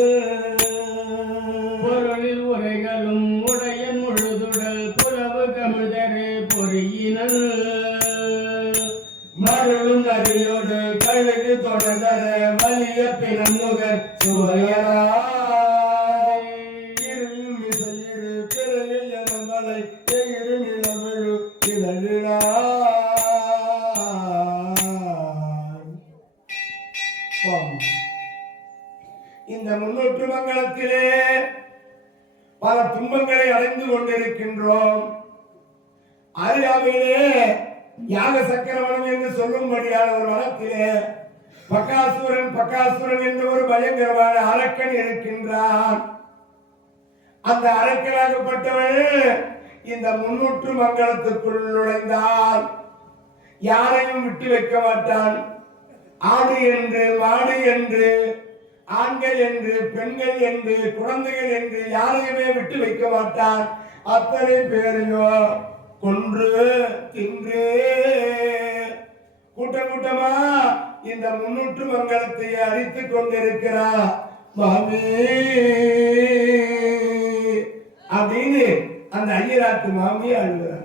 பொருளில் உரைகளும் உடையன் முழுதுடல் புலவு கமுதரு பொறியினல். மருளும் நரியோடு கழுகு தொடர்தர வலிய பிறந்துகர் சுவையரா. இந்த முன்னூற்று மங்கலத்திலே பல துன்பங்களை அடைந்து கொண்டிருக்கின்றோம். அருகாமையிலே யாக சக்கரவனம் என்று சொல்லும்படியான ஒரு வனத்திலே பக்காசுரன் என்ற ஒரு பயங்கரமான அரக்கன் இருக்கின்றான். அந்த அரக்கனாகப்பட்டவன் இந்த முன்னூற்று மங்கலத்துக்குள் நுழைந்தால் யாரையும் விட்டு வைக்க மாட்டான். ஆடு என்று மாடு என்று ஆண்கள் என்று பெண்கள் என்று குழந்தைகள் என்று யாரையுமே விட்டு வைக்க மாட்டான். அத்தனை பேரையோ கொன்று தின்று கூட்டமா இந்த முன்னூற்று மங்கலத்தை அழித்துக் கொண்டிருக்கிறார் மாமி அப்படின்னு அந்த ஐயராத்து மாமி அழுகிறார்.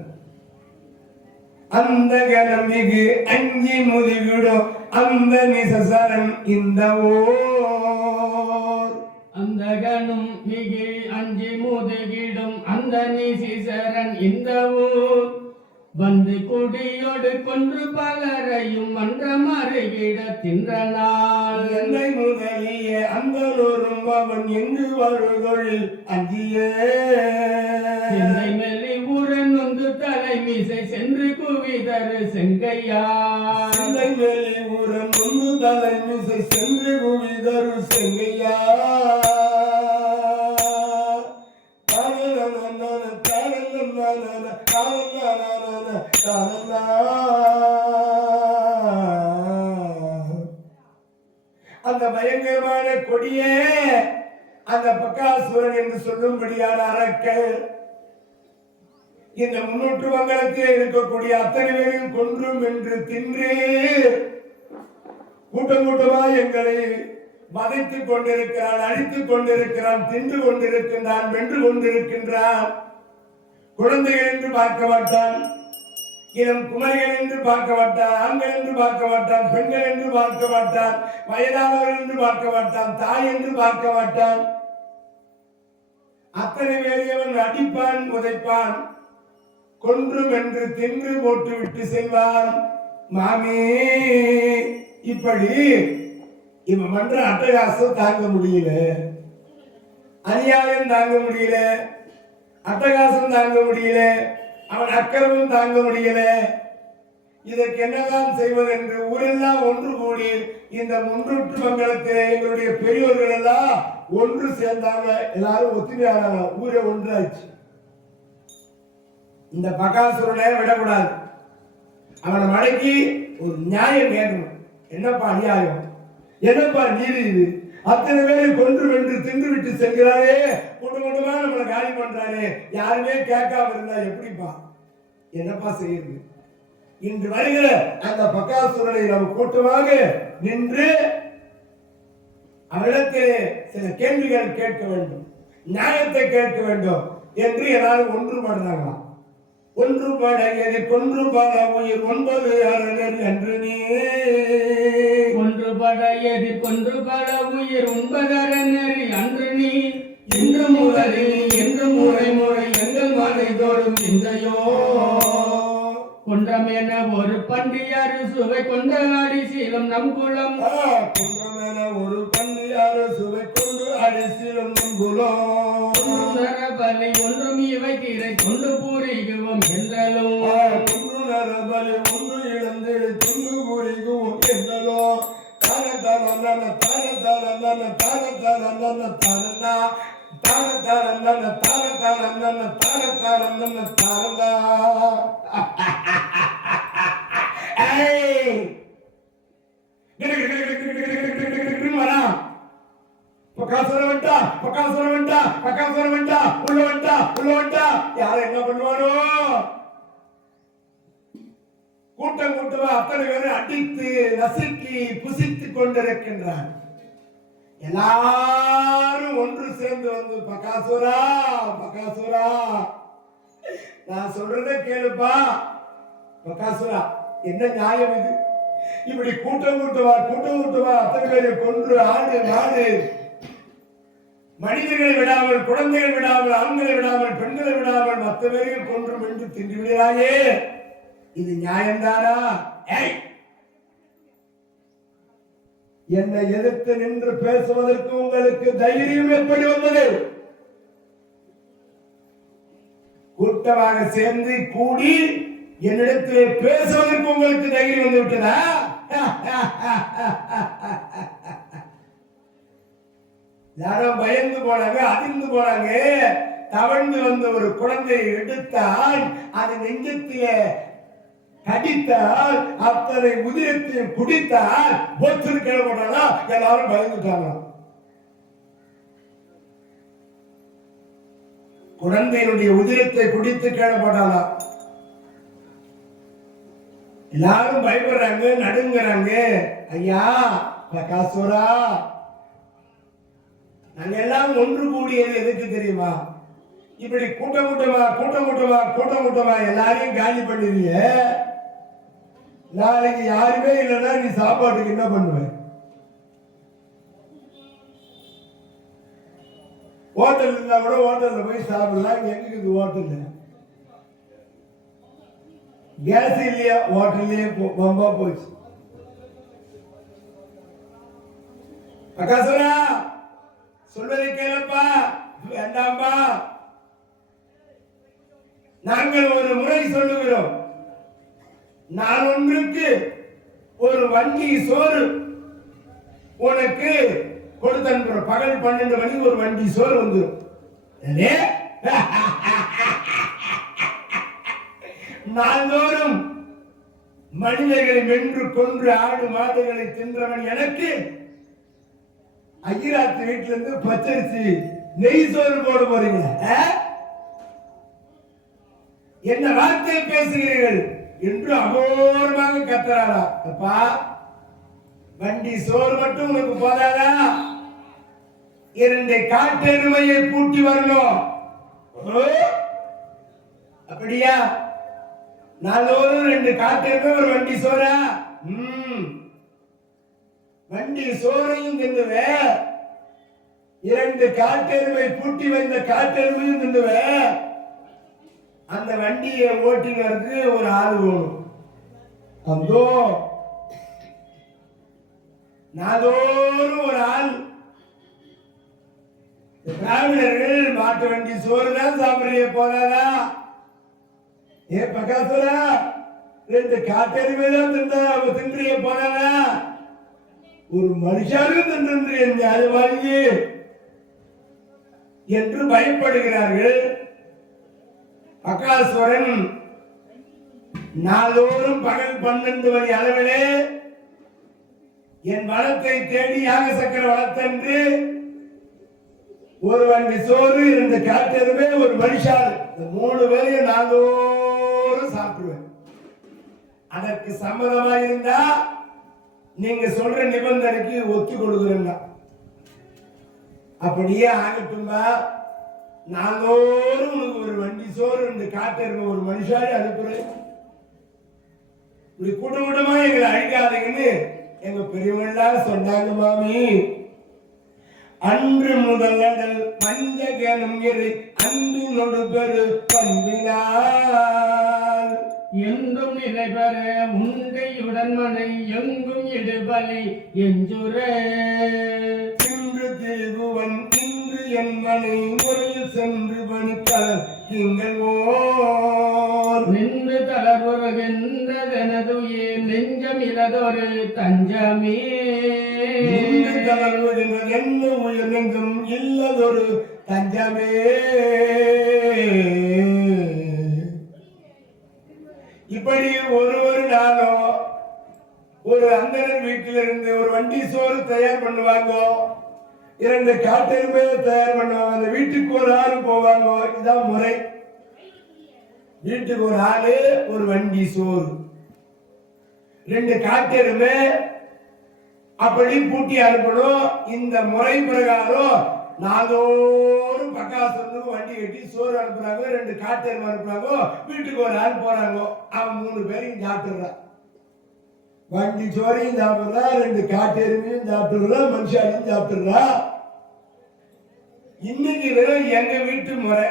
அந்த கணம் மிகு அஞ்சி முதிவிடும் அந்த நிசசரன் இந்த ஓர். அந்த கணம் மிகு அஞ்சி முதுகிடும் அந்த நிசசரன் இந்த ஊர். வந்து குடியோடு கொன்று பலரையும் மன்றம் அருகிட தின்ற நாள். என்னை முதலிய அந்த அவன் எங்கு வருதொழில் அஞ்சியே. என்னை மெல்லி ஊரன் வந்து தலைமிசை சென்று குவிதரு செங்கையார். என்னை மெல்லி ஊரன் வந்து தலைமிசை சென்று குவிதரு செங்கையார். அந்த பயங்கரமான கொடியே அந்த பக்காசுரன் என்று சொல்லும்படியான அரக்கல் இந்த முன்னூற்று மங்கலத்தில் இருக்கக்கூடிய அத்தனை பேரையும் கொன்றும் என்று தின்று கூட்டமா எங்களை வதைத்துக் கொண்டிருக்கிறான், அழித்துக் கொண்டிருக்கிறான், தின்று கொண்டிருக்கின்றான், வென்று கொண்டிருக்கின்றான். குழந்தைகள் என்று பார்க்க மாட்டான், இளம் குமரிகள் என்று பார்க்க மாட்டான், ஆண்கள் என்று பார்க்க மாட்டான், பெண்கள் என்று பார்க்க மாட்டான், வயதானவர்கள் என்று பார்க்க மாட்டான், தாய் என்று பார்க்க மாட்டான். அத்தனை பேரையவன் அடிப்பான், உதைப்பான், கொன்றும் என்று தின்று போட்டு விட்டு செல்வான். மாமி இப்படி இவன் பண்ற அட்டகாசம் தாங்க முடியல, அநியாயம் தாங்க முடியல, அட்டகாசம் தாங்க முடியல, அவன் அக்கிரமம் தாங்க முடியல. இதற்கு என்னதான் செய்வது என்று ஊரெல்லாம் ஒன்று கூடி இந்த முன்னூற்று மங்கலத்தில் எங்களுடைய பெரியோர்கள் எல்லாம் ஒன்று சேர்ந்தாங்க. எல்லாரும் ஒத்துமையானாங்க, ஊரே ஒன்றாச்சு. இந்த பகாசுரனை விடக்கூடாது, அவனை மடக்கி ஒரு நியாயம் கேட்கணும். என்னப்பா அநியாயம், என்னப்பா நீதி இது, அத்தனை பேரை கொன்று வென்று தின்று விட்டு செல்கிறாரே, கூட்டமா நம்மளை காலி பண்றாரே, யாருமே கேட்காம இருந்தா எப்படிப்பா, என்னப்பா செய்யுது? இன்று வருகிற அந்த பக்காசுரனை நாம் கூட்டமாக நின்று அவரிடத்திலே சில கேள்விகள் கேட்க வேண்டும், நியாயத்தை கேட்க வேண்டும் என்று எல்லாரும் ஒன்றுபடுறாங்க. ஒன்றுபட எது கொன்று பல உயிர் 9 அரணர் என்று நீ. ஒன்றுபட எது கொன்று பல உயிர் 9 அரணர் அன்று நீ. இன்று முதலில் என்று முறை முறை எங்கள் மனை தோறும் இன்றையோ. குன்றமென ஒரு பண்டியாறு சுவை கொண்ட அடி சீலம் நம் குலம். குன்றமென ஒரு பண்டியாறு சுவை கொண்டு அடி சீலம் நம் குலம். நரபலி ஒன்றும் இவை கீரை கொண்டு பூரிகுவோம் என்றலும். ஒன்று நரபலி ஒன்று இழந்து கொண்டு பூரிகுவோம் என்றலும். தான தான தான தான தான தான தான தான தான தான யாரும் என்ன பண்ணுவானோ? கூட்டம் கூட்டமா அத்தனை பேரை அடித்து நசுக்கி புசித்துக் கொண்டிருக்கின்றார். எல்லாரும் ஒன்று சேர்ந்து வந்து பகாசுரா பகாசுரா நான் சொல்றத கேளுப்பா. பகாசுரா என்ன நியாயம் இது? இப்படி கூட்டம் கூட்டமா அத்தனை பேரை கொன்று ஆடு நாடு மனிதர்களை விடாமல், குழந்தைகள் விடாமல், ஆண்களை விடாமல், பெண்களை விடாமல் மற்ற பேரையும் கொன்று மென்று தின்று விடுகிறாயே, இது நியாயம்தானா? என்னை எதிர்த்து நின்று பேசுவதற்கு உங்களுக்கு தைரியம் எப்படி வந்தது? கூட்டமாக சேர்ந்து கூடி என்னிடத்தில் பேசுவதற்கு உங்களுக்கு தைரியம் வந்து விட்டதா? யாரும் பயந்து போனாங்க, அதிர்ந்து போனாங்க. தவழ்ந்து வந்த ஒரு குழந்தையை எடுத்தால் அது நெஞ்சத்திலே கடித்தால் அத்தனை உதிரத்தை குடித்தால் போச்சு கேள்விப்பட்டானா எல்லாரும் பயந்துட்டாங்க. குழந்தையினுடைய உதிரத்தை குடித்து கேள்விப்பட்டானா எல்லாரும் பயப்படுறாங்க, நடுங்குறாங்க. ஐயா பிரகாசுரா, நாங்க எல்லாம் ஒன்று கூடியது எதுக்கு தெரியுமா? இப்படி கூட்டமா எல்லாரையும் காலி பண்ணுவீங்க. நாளைக்கு யாருமே இல்லைன்னா நீ சாப்பாட்டுக்கு என்ன பண்ணுவ? ஹோட்டல் இருந்தா கூட ஹோட்டல்ல போய் சாப்பிடலாம். எங்க இருக்குது ஹோட்டல்? கேஸ் இல்லையா? ஹோட்டல்லையே பம்பா போச்சு. பிரகாசரா, சொல்வதை கேளப்பா, வேண்டாம்பா. நாங்கள் ஒரு முறை சொல்லுகிறோம், நான் ஒன்றுக்கு ஒரு வண்டி சோறு உனக்கு கொடுத்து அனுப்புறோம். பகல் 12 மணிக்கு ஒரு வண்டி சோறு வந்துடும். நாள்தோறும் மனிதர்களை வென்று கொன்று ஆடு மாடுகளை தின்றவன் எனக்கு ஐயராத்து வீட்டுல இருந்து பச்சரிசி நெய் சோறு போட போறீங்க. என்ன வார்த்தை பேசுகிறீர்கள் என்று அகோரமாக கத்துறாரா. அப்பா, வண்டி சோறு மட்டும் உனக்கு போதாதா? 2 காட்டெருமையை பூட்டி வரணும். அப்படியா? நாளோறும் 2 காட்டெருமை ஒரு வண்டி சோறா? வண்டி சோறையும் தின்னுவ, 2 காட்டெருமை பூட்டி வந்த காட்டெருமையும் தின்னுவ. அந்த வண்டியை ஓட்டினருக்கு ஒரு ஆள் வேணும். அந்தோ நாளோறும் ஒரு ஆள். திராவிடர்கள் மாட்டு வண்டி சோறு தான் சாப்பிடுறிய போதாதா? ஏ பிரகாசுரா, 2 காட்டெருமை தான் தின்றிய போதாதா? ஒரு மனுஷாலும் தின்றிய நியாயமாகி என்று பயப்படுகிறார்கள். பகாசுரன் நாளோறும் பகல் 12 மணி அளவிலே என் வளத்தை தேடி யாக சக்கர வளத்தன்று ஒரு வண்டி சோறு, 2 காட்டெருமை, ஒரு மனுஷால், இந்த 3 பேரையும் நாளோறும் சாப்பிடுவேன். அதற்கு சம்மதமா இருந்தா நீங்க சொல்ற நிபந்தனைக்கு ஒத்து கொடுக்குறேன்னா அப்படியே ஆகட்டும்பா. நாளோறும் உனக்கு ஒரு வண்டி சோறு, 2 காட்டெருமை, ஒரு மனுஷாரி அனுப்புறேன். இப்படி கூட்டமா எங்களை அழிக்காதீங்கன்னு எங்க பெரியவெல்லாம் சொன்னாங்க. மாமி, அன்று முதல் பஞ்சகனம் இறை அன்று நொடு பெரு பண்பினார் என்றும் நிலை பெற உண்டையுடன் மனை எங்கும் இடுபலி எஞ்சுர இன்று திருகுவன் இன்று என் மனை முறையில் சென்று பணித்தலர் நீங்கள் நின்று தளர்வுகின்றதெனதுயே நெஞ்சம் இலதொரு தஞ்சமே. நின்று தளர்வுகின்றது என்ன உயிர் நெஞ்சம் இல்லதொரு தஞ்சமே. இப்படி ஒரு நாளும் ஒரு அந்தனர் வீட்டிலிருந்து ஒரு வண்டி சோறு தயார் பண்ணுவாங்க, 2 காட்டெருமையை தயார் பண்ணுவாங்க. அந்த வீட்டுக்கு ஒரு ஆள் போவாங்க. இதுதான் முறை. வீட்டுக்கு ஒரு ஆளு, ஒரு வண்டி சோறு, 2 காட்டெருமை, அப்படி பூட்டி அனுப்பணும். இந்த முறை பிரகாரம் நாளோறும் பக்காசுரனுக்கு வண்டி கட்டி சோறு அனுப்புறாங்க, 2 காட்டெருமை அனுப்புறாங்க. வீட்டுக்கு ஒரு ஆள் போறாங்க. அவன் 3 பேரையும் சாப்பிட்டுறான். வண்டி சோறையும் சாப்பிடுறா, 2 காட்டெருமையும் சாப்பிட்டுறா, மனுஷாலையும் சாப்பிட்டுறா. இன்னைக்கு எங்க வீட்டு முறை.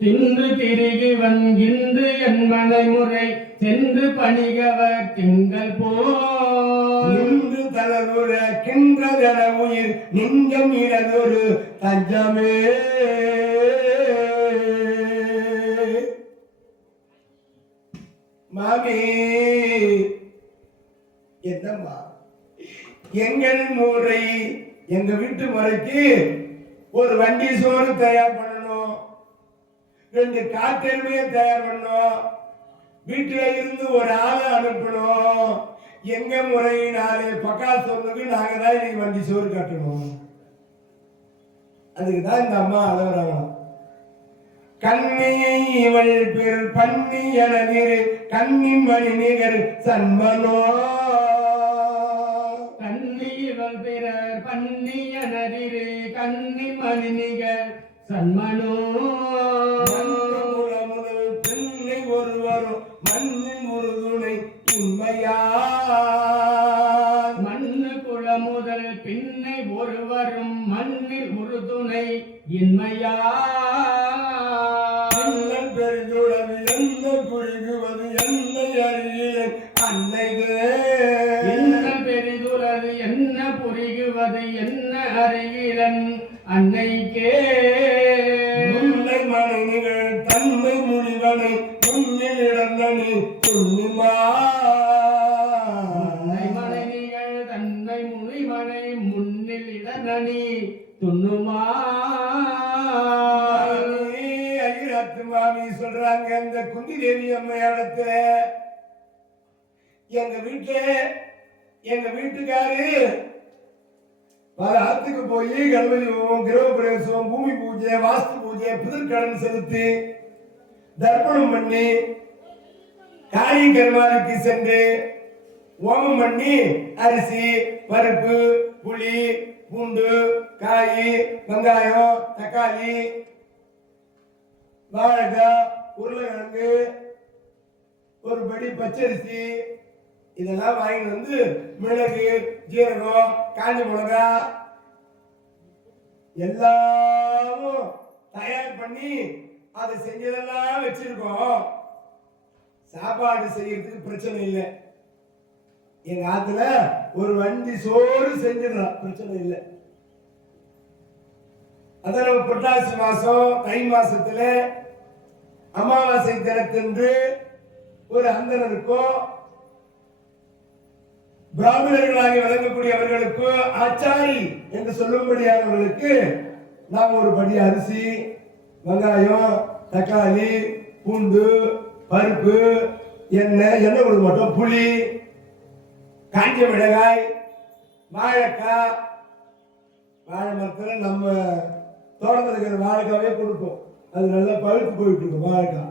தின்று திரிகி வங்கின்று என் மனை முறை சென்று பணிகவர் திங்கள் போன்று தளருற கின்றதன உயிர் நெஞ்சம் இழந்தொரு தஞ்சமே. மாமி என்னம்மா, எங்கள் முறை எங்க வீட்டு முறைக்கு ஒரு வண்டி சோறு தயார் பண்ணணும், 2 காட்டெருமையை தயார் பண்ணணும், வீட்டில இருந்து ஒரு ஆளை அனுப்பணும். எங்க முறையினாலே பக்கா சொன்னதுக்கு நாங்க தான் இன்னைக்கு வண்டி சோறு கட்டணும். அதுக்கு தான் இந்த அம்மா அழகுறாங்க. கண்ணியை இவள் பெரு பண்ணி எனதிரு கண்ணி மணி நிகர் சன்மனோ. கண்ணி இவள் பிறர் பண்ணி எனதிரு கண்ணி மணி நிகர் சன்மனோ. முதல் பெண்ணை ஒருவரும் மண்ணின் ஒரு துணை உண்மையா. மண்ணு குல முதல் பின்னை ஒருவரும் மண்ணில் ஒரு துணை இன்மையா. பெருதுளவு என்ன புரிகுவது என்னை அறியேன் அன்னைக்கு. என்ன பெரிதுலது என்ன புரிகுவது என்ன அறிகிறன் அன்னைக்கே. முல்லை மனைகள் தன்மை முனிவனை முன்னில் இடந்தனி துண்ணிமா. மனைகள் தன்னை முனிவனை முன்னில் இடனி துண்ணுமா. மாமி சொல்றாங்க, இந்த குந்தி தேவி அம்மையாடத்துல எங்க வீட்டுக்காரு பல ஆத்துக்கு போய் கணபதி ஹோமம், கிரக பிரவேசம், பூமி பூஜை, வாஸ்து பூஜை, புதற்கடன் செலுத்தி தர்ப்பணம் பண்ணி காரிய கர்மாவுக்கு சென்று ஹோமம் பண்ணி அரிசி, பருப்பு, புளி, பூண்டு, காய், வெங்காயம், தக்காளி, வாழைக்காய், உருளைக்கிழங்கு, ஒரு படி பச்சரிசி இதெல்லாம் வாங்கிட்டு வந்து மிளகு, ஜீரகம், காஞ்ச மிளகா எல்லாமும் தயார் பண்ணி அதை செஞ்சதெல்லாம் வச்சிருக்கோம். சாப்பாடு செய்யறதுக்கு பிரச்சனை இல்லை. எங்க ஆத்துல ஒரு வண்டி சோறு செஞ்சிடலாம், பிரச்சனை இல்லை. அதான் புரட்டாசி மாசம் தை மாசத்துல அமாவாசை தினத்தன்று ஒரு அந்தனருக்கும் பிராமணர்களாக விளங்கக்கூடியவர்களுக்கு ஆச்சாரி என்று சொல்லும்படியானவர்களுக்கு நாம் ஒரு படி அரிசி, வெங்காயம், தக்காளி, பூண்டு, பருப்பு, எண்ணெய் கொடுக்க மாட்டோம், புளி, காஞ்ச மிளகாய், வாழைக்காய். வாழை மரத்தில் நம்ம தோட்டத்தில் இருக்கிற வாழைக்காவே கொடுப்போம். அது நல்லா பழுத்து போயிட்டு இருக்கும் வாழைக்காய்.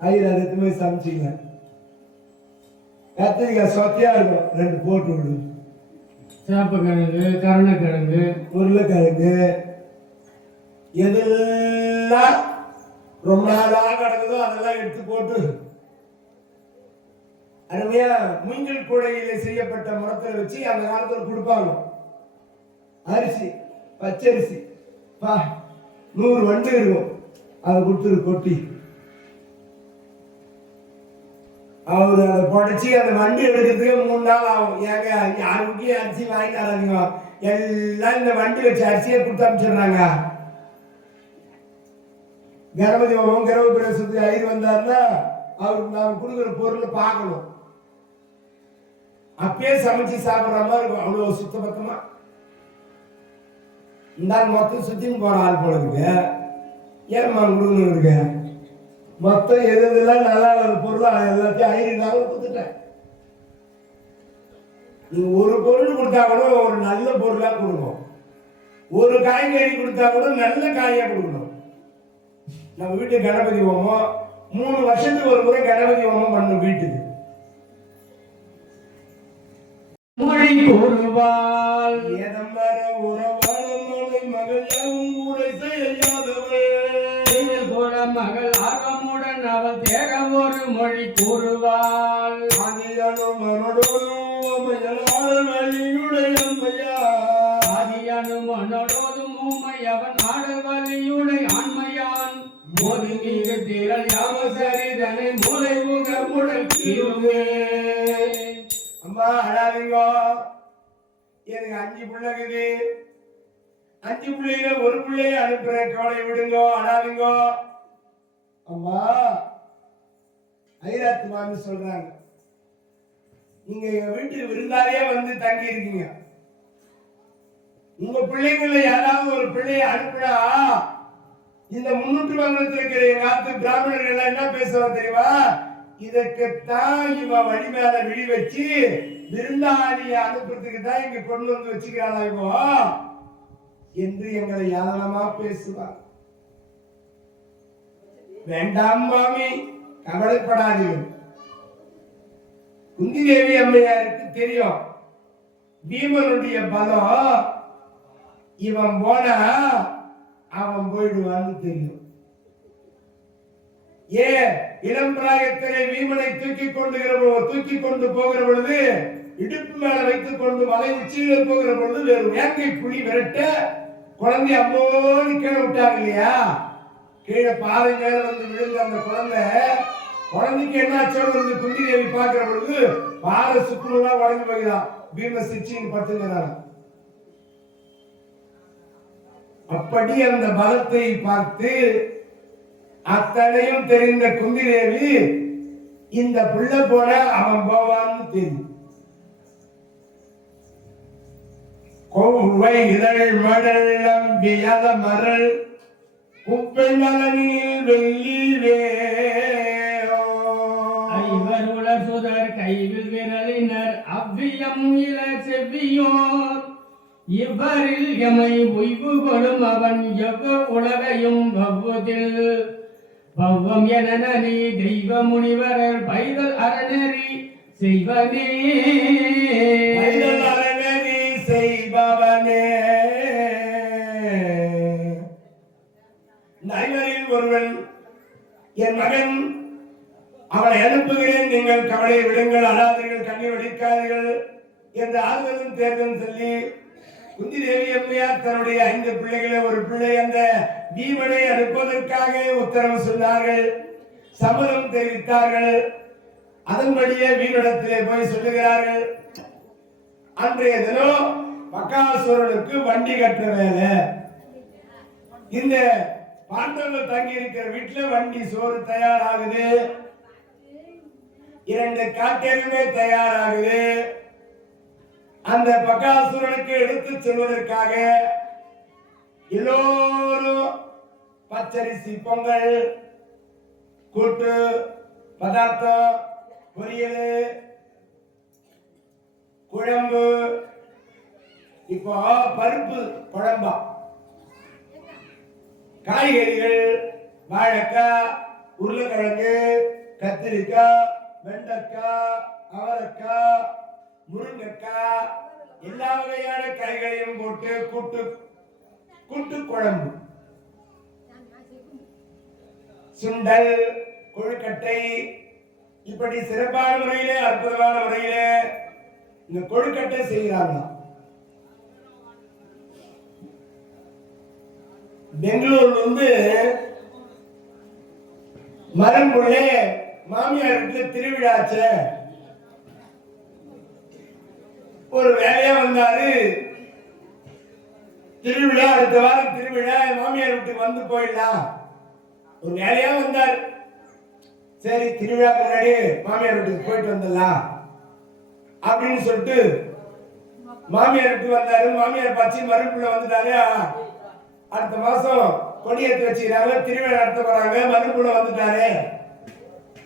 ஐயர் அதை எடுத்து போய் சமைச்சிங்க. கத்திரிக்காய் சொத்தியா இருக்கும், 2 போட்டு விடு. சேப்பக்கிழங்கு, கருணக்கிழங்கு, உருளைக்கிழங்கு எதெல்லாம் ரொம்ப நாளாக கிடக்குதோ அதெல்லாம் எடுத்து போட்டு அருமையா மூங்கில் கூடையில செய்யப்பட்ட முறத்தில் வச்சு அந்த காலத்தில் கொடுப்பாங்க. அரிசி, பச்சரிசி 100 வண்டு இருக்கும், அதை கொடுத்துரு கொட்டி. அவரு அதை புடைச்சி அந்த வண்டி எடுக்கிறதுக்கு 3 நாள் ஆகும். ஏங்க யாருக்கு அரிசி வாங்கிட்டு வராங்க, எல்லாம் இந்த வண்டி வச்சு அரிசியை கொடுத்து அனுப்பிச்சிடுறாங்க. கணபதி ஹோமம், கிரக பிரவேசத்துக்கு ஐயர் வந்தாருன்னா அவருக்கு நாம் கொடுக்குற பொருளை பார்க்கணும். அப்பயே சமைச்சு சாப்பிட்ற மாதிரி இருக்கும், அவ்வளவு சுத்தபத்தமா. இந்த மொத்தம் சுத்தின்னு போற ஆள் போல இருக்கு. ஏமா கொடுக்கணும் இருக்கு, மொத்தம் எதெல்லாம் நல்லா பொருளா எல்லாத்தையும் ஐயருக்காக கொடுத்துட்டேன். நீங்க ஒரு பொருள் கொடுத்தா கூட ஒரு நல்ல பொருளா கொடுக்கணும், ஒரு காய்கறி கொடுத்தா கூட நல்ல காயா கொடுக்கணும். நம்ம வீட்டு கணபதி ஹோமம் 3 வருஷத்துக்கு ஒரு முறை கணபதி ஹோமம் பண்ணணும் வீட்டுக்கு. மொழி கூறுவாள் ஏதம்பர உறவான மகள் ஊரை செய்யாதவள் மகள் ஆகமுடன் அவள் தேக ஒரு மொழி கூறுவாள். ஆதியனும் மனோடும் மனோடும் ஊமை அவன் ஆடல் வலியுடை ஆண்மையான் மோதினீக திரள் யாமசரிதனை மூளை முகமுடல் கீழுவே. அம்மா அழாதீங்க, எனக்கு 5 பிள்ளைக்குது, 5 பிள்ளையில ஒரு பிள்ளைய அனுப்புறேன், கவலை விடுங்கோ, அழாதீங்கோ. அம்மா ஐராத்து மாமி சொல்றாங்க, நீங்க எங்க வீட்டுக்கு விருந்தாலே வந்து தங்கி இருக்கீங்க, உங்க பிள்ளைங்கள யாராவது ஒரு பிள்ளைய அனுப்புனா இந்த 300 மங்கலத்தில் இருக்கிற காத்து பிராமணர்கள் என்ன பேசுவாங்க தெரியுமா? இதற்குத்தான் இவன் வழி மேல விழி வச்சு விருந்தாளிய அனுப்புறதுக்கு தான் இங்க கொண்டு வந்து வச்சுக்கிறானா இவோ என்று எங்களை யாதனமா பேசுவார். வேண்டாம் மாமி, கவலைப்படாதீர்கள். குந்தி தேவி அம்மையாருக்கு தெரியும் பீமனுடைய பலம், இவன் போனா அவன் போயிடுவான்னு தெரியும். ஏன் இளம் பிராயத்திலே வீமனை தூக்கி கொண்டு போகிற பொழுது இடுப்பு மேல வைத்துக் கொண்டு மலை உச்சியில் போகிற பொழுது வேறு வேங்கை புலி விரட்ட குழந்தை அம்மோடு கீழே விட்டாங்க இல்லையா? கீழே பாறை மேல வந்து விழுந்த அந்த குழந்தைக்கு என்ன ஆச்சோடு வந்து குந்தி தேவி பார்க்கிற பொழுது பாறை சுக்குநூறா உடஞ்சு போகிறான். பீம சிச்சின்னு படுத்துக்கிறாங்க. அப்படி அந்த பலத்தை பார்த்து அத்தனையும் தெரிந்த குந்தி தேவி இந்த பிள்ளை போல அவன் போவான்னு தெரியும். கோவை இதழ் மடல் நம்பியத மரல் குப்பை நலனில் வெள்ளி ஐவர் உலர் சுதர் கைவில் விரலினர் அவ்வியம் இள செவ்வியோர் இவரில் எமை உய்வு கொடும் அவன் எவ்வ உலகையும் பவ்வதில் பவ்வம் என நீ தெய்வ முனிவரர் பைதல் அறநெறி செய்வனே அறநெறி செய்பவனே. ஐவரில் ஒருவன் என் மகன், அவனை அனுப்புகிறேன், நீங்கள் கவலை விடுங்கள், அழாதீர்கள், கண்ணீர் வடிக்காதீர்கள் என்று ஆறுதலும் தேர்தல் சொல்லி குந்தி தேவி அம்மையார் தன்னுடைய 5 பிள்ளைகளை ஒரு பிள்ளை அந்த பீமனை அனுப்புவதற்காக உத்தரவு சொன்னார்கள், சம்மதம் தெரிவித்தார்கள். அதன்படியே வீரனிடத்திலே போய் சொல்லுகிறார்கள். அன்றைய தினம் பக்காசுரனுக்கு வண்டி கட்டுற வேலை. இந்த பாண்டவர்கள் தங்கி இருக்கிற வீட்டுல வண்டி சோறு தயாராகுது, 2 காட்டெருமை தயாராகுது. அந்த பகாசுரனுக்கு எடுத்து செல்வதற்காக எல்லோரும் பச்சரிசி பொங்கல், கூட்டு பதார்த்தம், பொரியல், குழம்பு, இப்போ பருப்பு குழம்பா, காய்கறிகள், வாழைக்காய், உருளைக்கிழங்கு, கத்திரிக்காய், வெண்டைக்காய், அவரைக்காய், முருங்கைக்காய், எல்லா வகையான காய்களையும் போட்டு கூட்டு குழம்பு, சுண்டல், கொழுக்கட்டை, இப்படி சிறப்பான முறையிலே அற்புதமான முறையிலே இந்த கொழுக்கட்டை செய்கிறாங்க. பெங்களூர்ல இருந்து மரம்புள்ளே மாமியார் வீட்டுல திருவிழாச்சு, ஒரு வேலையா வந்தாரு. திருவிழா அடுத்த வாரம் திருவிழா, மாமியார் வீட்டுக்கு வந்து போயிடலாம் ஒரு வேலையா வந்தார். சரி திருவிழா முன்னாடி மாமியார் வீட்டுக்கு போயிட்டு வந்துடலாம் அப்படின்னு சொல்லிட்டு மாமியார் வீட்டுக்கு வந்தாரு. மாமியார் பச்சி மறுப்புள்ள வந்துட்டாரு. அடுத்த மாசம் கொடியேற்றி வச்சுக்கிறாங்க, திருவிழா நடத்த போறாங்க, மறுப்புள்ள வந்துட்டாரு.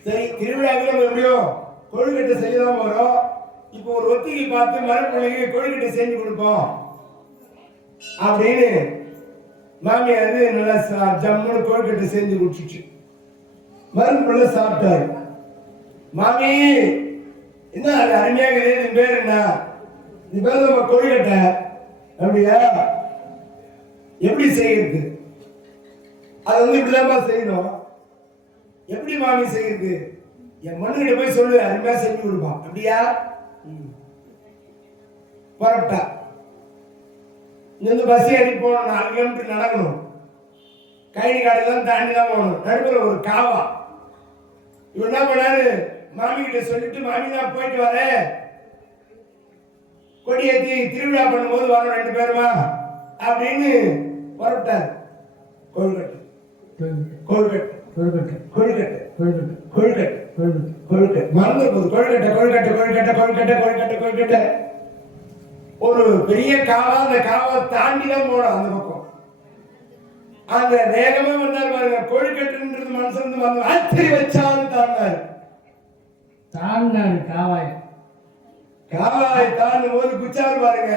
சரி திருவிழாவுக்கு நம்ம எப்படியும் கொழுக்கட்டை செய்யதான் போறோம், இப்போ ஒரு ஒத்திகை பார்த்து மறுப்பிள்ளைக்கு கொழுக்கட்டை செஞ்சு கொடுப்போம் அப்படின்னு மாமியார் நல்லா ஜம்முன்னு கொழுக்கட்டை செஞ்சு குடிச்சிச்சு. மறுப்பிள்ளை சாப்பிட்டாரு. மாமி என்ன அது அருமையாக இருக்குது, பேர் என்ன, இது பேர் நம்ம கொழுக்கட்டை அப்படியா, எப்படி செய்யறது, அது இப்படிதான் செய்யணும், எப்படி மாமி செய்யறது, என் மண்ணுகிட்ட போய் சொல்லு, அருமையா செஞ்சு கொடுப்பான் அப்படியா. பரட்டா இங்க பஸ் ஏறி போகணும், 4 கிலோமீட்டர் நடக்கணும், கைனி காடெல்லாம் தாண்டி தான் போகணும், நடுவில் ஒரு காவா. இவன் என்ன பண்ணாரு, மாமி கிட்ட சொல்லிட்டு மாமி நான் போயிட்டு வரேன் கொடியேற்றி திருவிழா பண்ணும்போது வரோம் 2 பேருமா அப்படின்னு புறப்பட்டார். கொழுக்கட்டை கொழுக்கட்டை கொழுக்கட்டை கொழுக்கட்டை கொழுக்கட்டை கொழுக்கட்டை கொழுக்கட்டை கொழுக்கட்டை மறந்து போகுது. கொழுக்கட்டை கொழுக்கட்டை கொழுக்கட்டை கொழுக்கட்டை கொழுக்கட்டை கொழுக்கட்டை. ஒரு பெரிய காவா, அந்த காவா தாண்டி தான் போனோம் அந்த பக்கம். அந்த வேகமா வந்தார் பாருங்க. கொழுக்கட்டுன்றது மனசுல வந்து அத்திரி வச்சான்னு தாண்டாரு காவாய். காவாய் தாண்டும் போது குச்சாரு பாருங்க.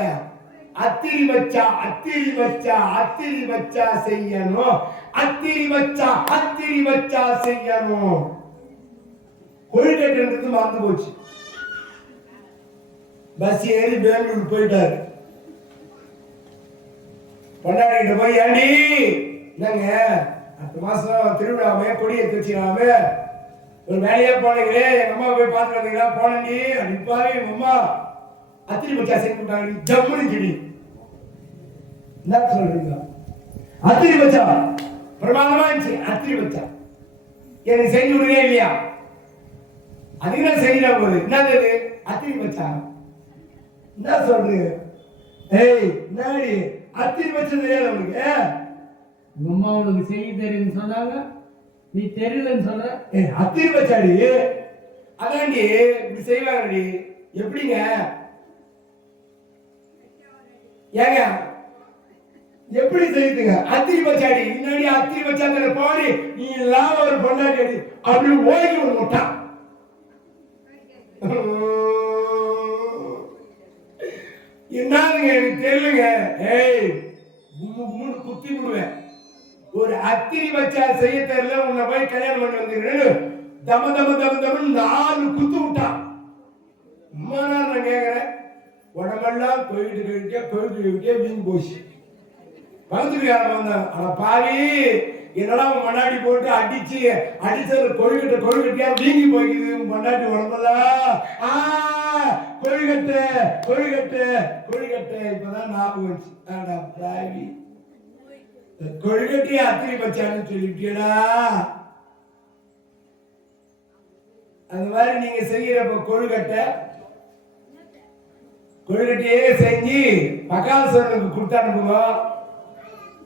அத்திரி வச்சா அத்திரி வச்சா அத்திரி வச்சா செய்யணும், அத்திரி வச்சா அத்திரி வச்சா செய்யணும். கொழுக்கட்டுன்றது மறந்து போச்சு. பஸ் ஏறி பெங்களூர் போயிட்டாரு. கொண்டாடிட்டு போய் ஏண்டி என்னங்க அடுத்த மாசம் திருவிழாவே கொடி எடுத்து வச்சுக்கலாமே, ஒரு வேலையா போனீங்களே, எங்க அம்மா போய் பார்த்து வந்தீங்களா? போனி அடிப்பாவே எங்க அம்மா அத்திரி பச்சா செஞ்சு விட்டாங்க. ஜம்முனு செடி என்ன சொல்றீங்க? அத்திரி பச்சா பிரமாதமா இருந்துச்சு. அத்திரி பச்சா எனக்கு செஞ்சு விடுங்க இல்லையா? அதுதான் செய்யற போது என்னது அத்திரி பச்சா என்ன சொல்றீங்க? ஏய் நாடி அத்திரி பச்சா தெரியாது உங்களுக்கு? உங்க அம்மா உனக்கு செய்ய தெரியும்னு சொன்னாங்க, நீ தெரியலன்னு சொல்ற. அத்திரி பச்சாடி அதாண்டி இப்படி செய்வாங்கடி. எப்படிங்க ஏங்க எப்படி செய்யுதுங்க? அத்திரி பச்சாடி முன்னாடி அத்திரி பச்சாங்க போடி நீ எல்லாம் ஒரு பொண்டாடி அப்படி ஓடி ஒரு முட்டான். என்னங்க எனக்கு தெரியலங்க. ஏய் மூணு குத்தி விடுவேன். ஒரு அத்திரி வச்சா செய்ய தெரியல, உன்னை போய் கல்யாணம் பண்ணி வந்துருன்னு தம தம தம தம 4 குத்து விட்டான். அம்மா நான் கேட்கிறேன், உடம்பெல்லாம் கோயிட்டு வீங்கி போச்சு. பகுதிக்காரன் வந்தான். ஆனா பாவி என்னடா மண்ணாடி போட்டு அடிச்சது கொழுக்கட்டையா வீங்கி போய்க்குது மண்ணாடி உடம்பெல்லாம். கொழுக்கட்டை கொழுக்கட்டை கொழுக்கட்டை இப்பதான் ஞாபகம் வச்சு. ஆடா பாவி கொழுக்கட்டையை அத்திரி பச்சான்னு சொல்லிட்டீடா. அந்த மாதிரி நீங்க செய்யறப்ப கொழுக்கட்டையே செஞ்சு பகாசுரனுக்கு கொடுத்து அனுப்புங்க.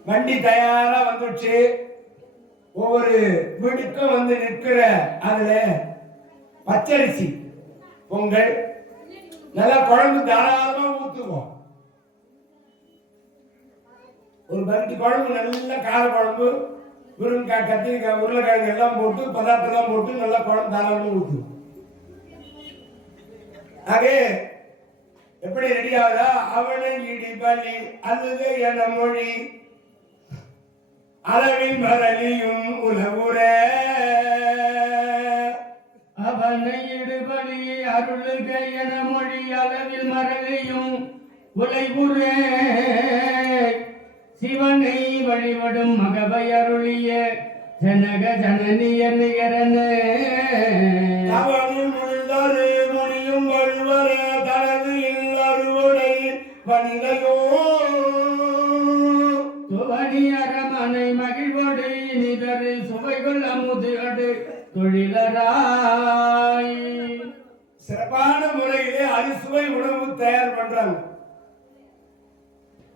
வண்டி தயாரா வந்துடுச்சு. ஒவ்வொரு வீட்டுக்கும் வந்து நிற்கிற அதுல பச்சரிசி பொங்கல் நல்லா குழம்பு தாராளமா ஊத்துவோம். ஒரு பருத்தி குழம்பு நல்ல கார குழம்பு, முருங்கைக்காய் கத்திரிக்காய் உருளைக்கிழங்கு எல்லாம் போட்டு பதார்த்தம் எல்லாம் போட்டு நல்லா குழம்பு தாராளமா ஊத்துவோம். ஆகே எப்படி ரெடி ஆகுதா? அவனை இடி பலி அல்லது என மொழி அளவில் மரளியும் உலகுற அவனை இடுபலி அருளுக என மொழி அளவில் மரளியும் உலைபுற சிவனை வழிபடும் மகவை அருளிய ஜனக ஜனனிய நிகரன அவனும் உள்ளரு மொழியும் வல்வர தனது இல்லருவடை வணிகையோ துவனி அரமனை மகிழ்வோடு இனிதரு சுவைகள் அமுது அடு தொழிலராய். சிறப்பான முறையிலே அறுசுவை உணவு தயார் பண்றாங்க.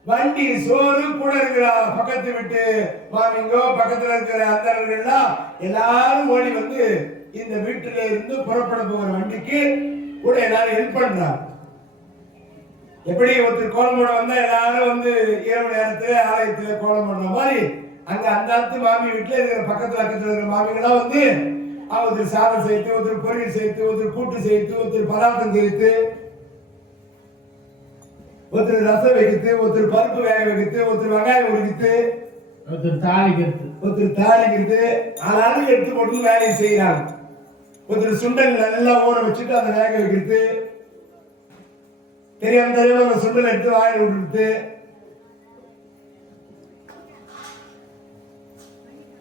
வண்டி சோறு கூட இருக்கிற பக்கத்து விட்டு மாமிங்கோ பக்கத்துல இருக்கிற அந்தர்கள்லாம் எல்லாரும் ஓடி வந்து இந்த வீட்டுல இருந்து புறப்பட போகிற வண்டிக்கு கூட எல்லாரும் ஹெல்ப் பண்றாங்க. எப்படி ஒருத்தர் கோலம் போட வந்தா எல்லாரும் வந்து இரவு நேரத்துல ஆலயத்துல கோலம் பண்ற மாதிரி அங்க அந்த மாமி வீட்டுல இருக்கிற பக்கத்துல இருக்கிற மாமிங்கெல்லாம் வந்து ஒருத்தர் சாதம் சேர்த்து, ஒருத்தர் பொரியல் சேர்த்து, ஒருத்தர் கூட்டு சேர்த்து, ஒருத்தர் பதார்த்தம் சேர்த்து, ஒருத்தர் ரசம் வைக்கிறது, ஒருத்தர் பருப்பு வேக வைக்கிறது, ஒருத்தர் வெங்காயம் உரிக்கிறது, ஒருத்தர் தாளிக்கிறது, ஆனாலும் எடுத்து போட்டு வேலையை செய்யறாங்க. ஒருத்தர் சுண்டல் நல்லா ஊற வச்சுட்டு அதை வேக வைக்கிறது, தெரியாம அந்த சுண்டல் எடுத்து வாயில் விடுறது,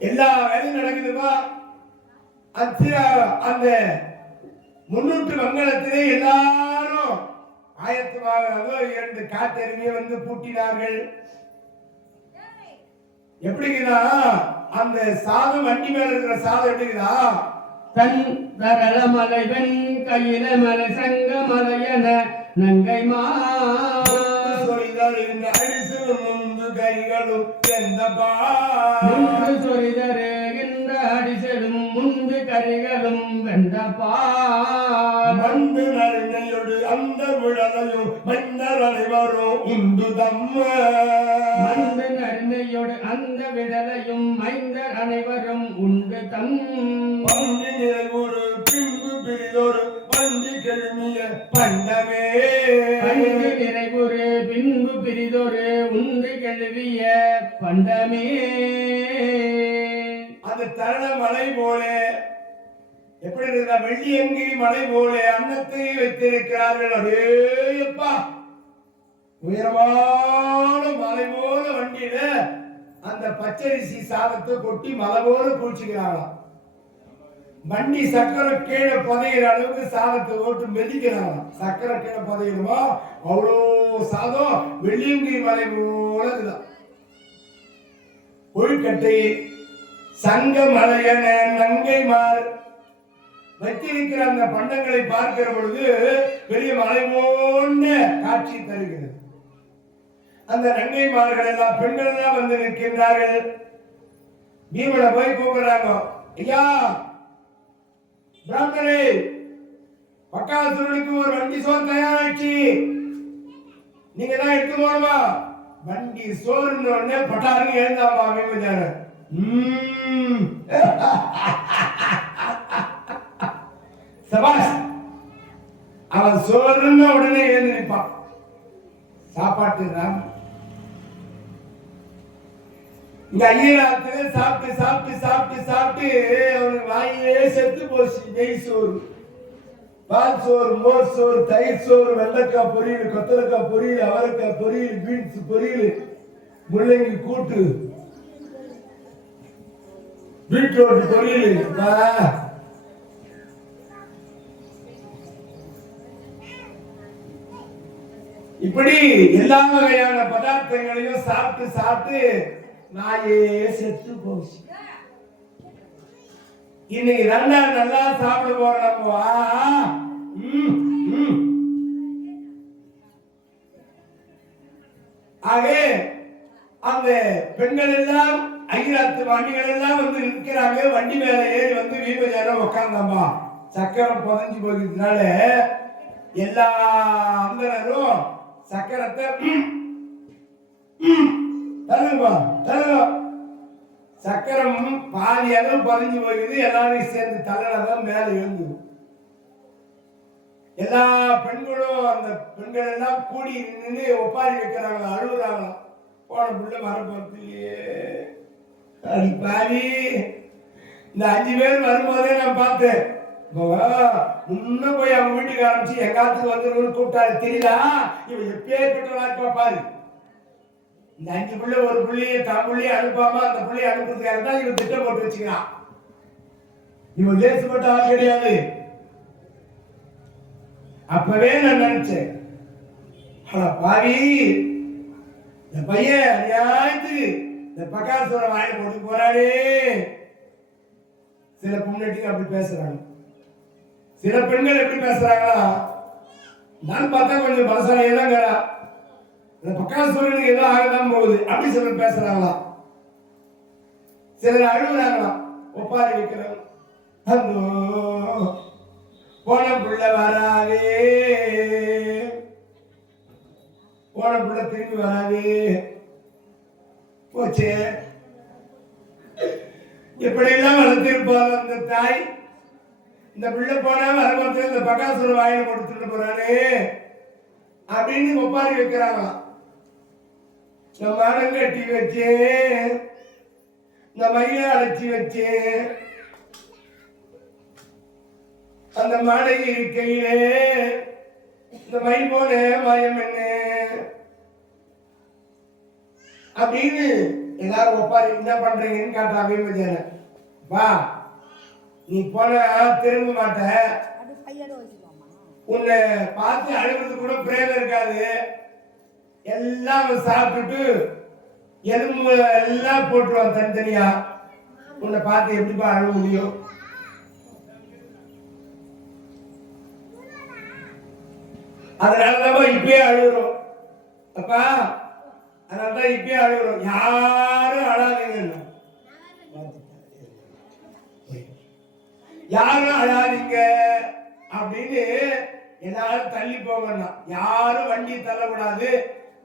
எல்லா வேலையும் நடக்குதுப்பா. அந்த முன்னூற்று மங்களத்திலே எல்லாரும் ஆயத்தமாக 2 காட்டெருமையை வந்து பூட்டினார்கள். எப்படிங்களா அந்த சாதம் வண்டி மேல இருக்கிற சாதம் எப்படிங்களா? தன் தரள மலை வெண் கையில மலை சங்க மலையன நங்கைமார் சொரிதறிந்த அடிசிலும் முந்து கைகளும் எந்தப்பா முன்பு சொரிதருகின்ற அடிசெடும் முந்து கரிகளும் வெந்தப்பா மண்டு நறுமையோடு அந்த விழலையும் மன்னர் அனைவரும் உண்டு தம்ம மந்து நன்மையோடு அந்த விடலையும் மைந்தர் அனைவரும் உண்டு தம் வண்டி நிறைவொரு பின்பு பிரிதொரு வண்டி கெழுமிய பண்டமே பண்டு நிறைவுறு பின்பு பிரிதொரு உண்டு கழுவிய பண்டமே அந்த தரண மலை போல எப்படி இருந்தா வெள்ளியங்கிரி மலை போல அன்னத்தை வைத்திருக்கிறார்கள். அடேப்பா உயரமான மலை போல வண்டியில அந்த பச்சரிசி சாதத்தை கொட்டி மலை போல குளிச்சுக்கிறாங்களாம். வண்டி சக்கரை கீழே புதையிற அளவுக்கு சாதத்தை ஓட்டு மெதிக்கிறாங்களாம். சக்கரை கீழே புதையிடுமா அவ்வளோ சாதம் வெள்ளியங்கிரி மலை போல இதுதான். கொழுக்கட்டை சங்க மலையன நங்கைமார் வைத்திருக்கிற அந்த பண்டங்களை பார்க்கிற பொழுது பெரிய மலை போன்ற காட்சி தருகிறது. அந்த நங்கைமார்கள் எல்லாம் பெண்கள் எல்லாம் வந்து நிற்கின்றார்கள். பீமனை போய் கூப்பிடுறாங்க, ஐயா பிராமணரே, பக்காசுரனுக்கு ஒரு வண்டி சோறு தயாராச்சு, நீங்க தான் எடுத்து போனமா. வண்டி சோறுன்னு உடனே பட்டாருன்னு எழுந்தாமா பீமஜான. சபாஷ், அவன் சோறுன்னு உடனே எழுந்து நிற்பான். சாப்பாட்டு இந்த ஐயராத்துல சாப்பிட்டு சாப்பிட்டு சாப்பிட்டு சாப்பிட்டு அவனுக்கு வாயிலே செத்து போச்சு. நெய் சோறு, பால் சோறு, மோர் சோறு, தயிர் சோறு, வெள்ளக்காய் பொரியல், கொத்தரக்காய் பொரியல், அவரைக்காய் பொரியல், பீன்ஸ் பொரியல், முள்ளங்கி கூட்டு, பீட்ரூட் பொரியல். இப்படி எல்லா வகையான பதார்த்தங்களையும் சாப்பிட்டு சாப்பிட்டு நாயே செத்து போச்சு. இன்னைக்கு நல்லா சாப்பிட போறோம். ஆக அந்த பெண்கள் எல்லாம் ஐராத்து வண்டிகள் எல்லாம் வந்து நிற்கிறாங்க. வண்டி மேல ஏறி வந்து வீபஜாரம் உட்கார்ந்தாம்பா. சக்கரம் புதஞ்சு போகிறதுனால எல்லா அந்தனரும் சக்கரத்தை தருங்கப்பா தருங்க. சக்கரம் பாதி அளவு பதிஞ்சு போகுது. எல்லாரும் சேர்ந்து தள்ளதான் மேல எழுந்து எல்லா பெண்களும் அந்த பெண்கள் எல்லாம் கூடி நின்று ஒப்பாரி வைக்கிறாங்களா, அழுகுறாங்களாம். போன பிள்ளை வரப்போறதுலையே அடி பாவி. இந்த 5 பேர் வரும்போதே நான் பார்த்தேன். முன்ன போய் அவங்க வீட்டுக்கு ஆரம்பிச்சு எங்காத்துக்கு வந்து கூப்பிட்டாரு. தெரியல இவன் எப்பேற்பட்டவளா இருப்பா பாரு. இந்த 5 பிள்ளை ஒரு பிள்ளைய தன் பிள்ளைய அனுப்பாம அந்த பிள்ளைய அனுப்புறதுக்காக தான் இவன் திட்டம் போட்டு வச்சுக்கிறான். இவன் லேசுப்பட்ட ஆள் கிடையாது. அப்பவே நான் நினைச்சேன், பாவி இந்த பையன் அநியாயத்துக்கு இந்த பக்காசுர வாயில போட்டு போறாரு. சில பொண்ணுக்கு அப்படி பேசுறாங்க. சில பெண்கள் எப்படி பேசுறாங்களா, நான் பார்த்தா கொஞ்சம் பலசாலியே தான் கேடா, இந்த பக்காசுரனுக்கு ஏதோ ஆகதான் போகுது அப்படி சிலர் பேசுறாங்களா. சிலர் அழுகுறாங்களா, ஒப்பாரி வைக்கிறாங்க. போன புள்ள வராதே, போன புள்ள திரும்பி வராதே போச்சே. எப்படியெல்லாம் வளர்த்திருப்பாங்க அந்த தாய். இந்த பிள்ளை போனா வரப்போறது இந்த பக்காசுர வாயில கொடுத்துட்டு போறானே அப்படின்னு ஒப்பாரி வைக்கிறாங்களாம். இந்த மரம் கட்டி வச்சேன், இந்த மயிலை அடைச்சி வச்சேன், அந்த மாடை இருக்கையிலே இந்த மயில் போன மாயம் என்ன அப்படின்னு எல்லாரும் ஒப்பாரி என்ன பண்றீங்கன்னு காட்டுறா வீமஜான. வா நீ போன திரும்ப மாட்ட, உன்னை பார்த்து அழுகிறது கூட பிரேதம் இருக்காது. எல்லாம் சாப்பிட்டுட்டு எலும்பு எல்லாம் போட்டுருவான் தனித்தனியா. உன்னை பார்த்து எப்படிப்பா அழுக முடியும்? அதனாலதான் இப்பயே அழுகிறோம் அப்பா. அதனாலதான் இப்பயே அழுகிறோம். யாரும் அழாதீங்க, யாரும் அழாதீங்க அப்படின்னு எல்லாரும் தள்ளி போகணும். யாரும் வண்டி தள்ளக்கூடாது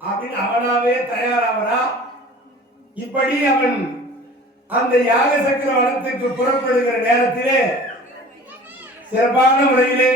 அப்படின்னு அவனாவே தயாராவரா. இப்படி அவன் அந்த யாக சக்கர வனத்துக்கு புறப்படுகிற நேரத்திலே சிறப்பான முறையிலே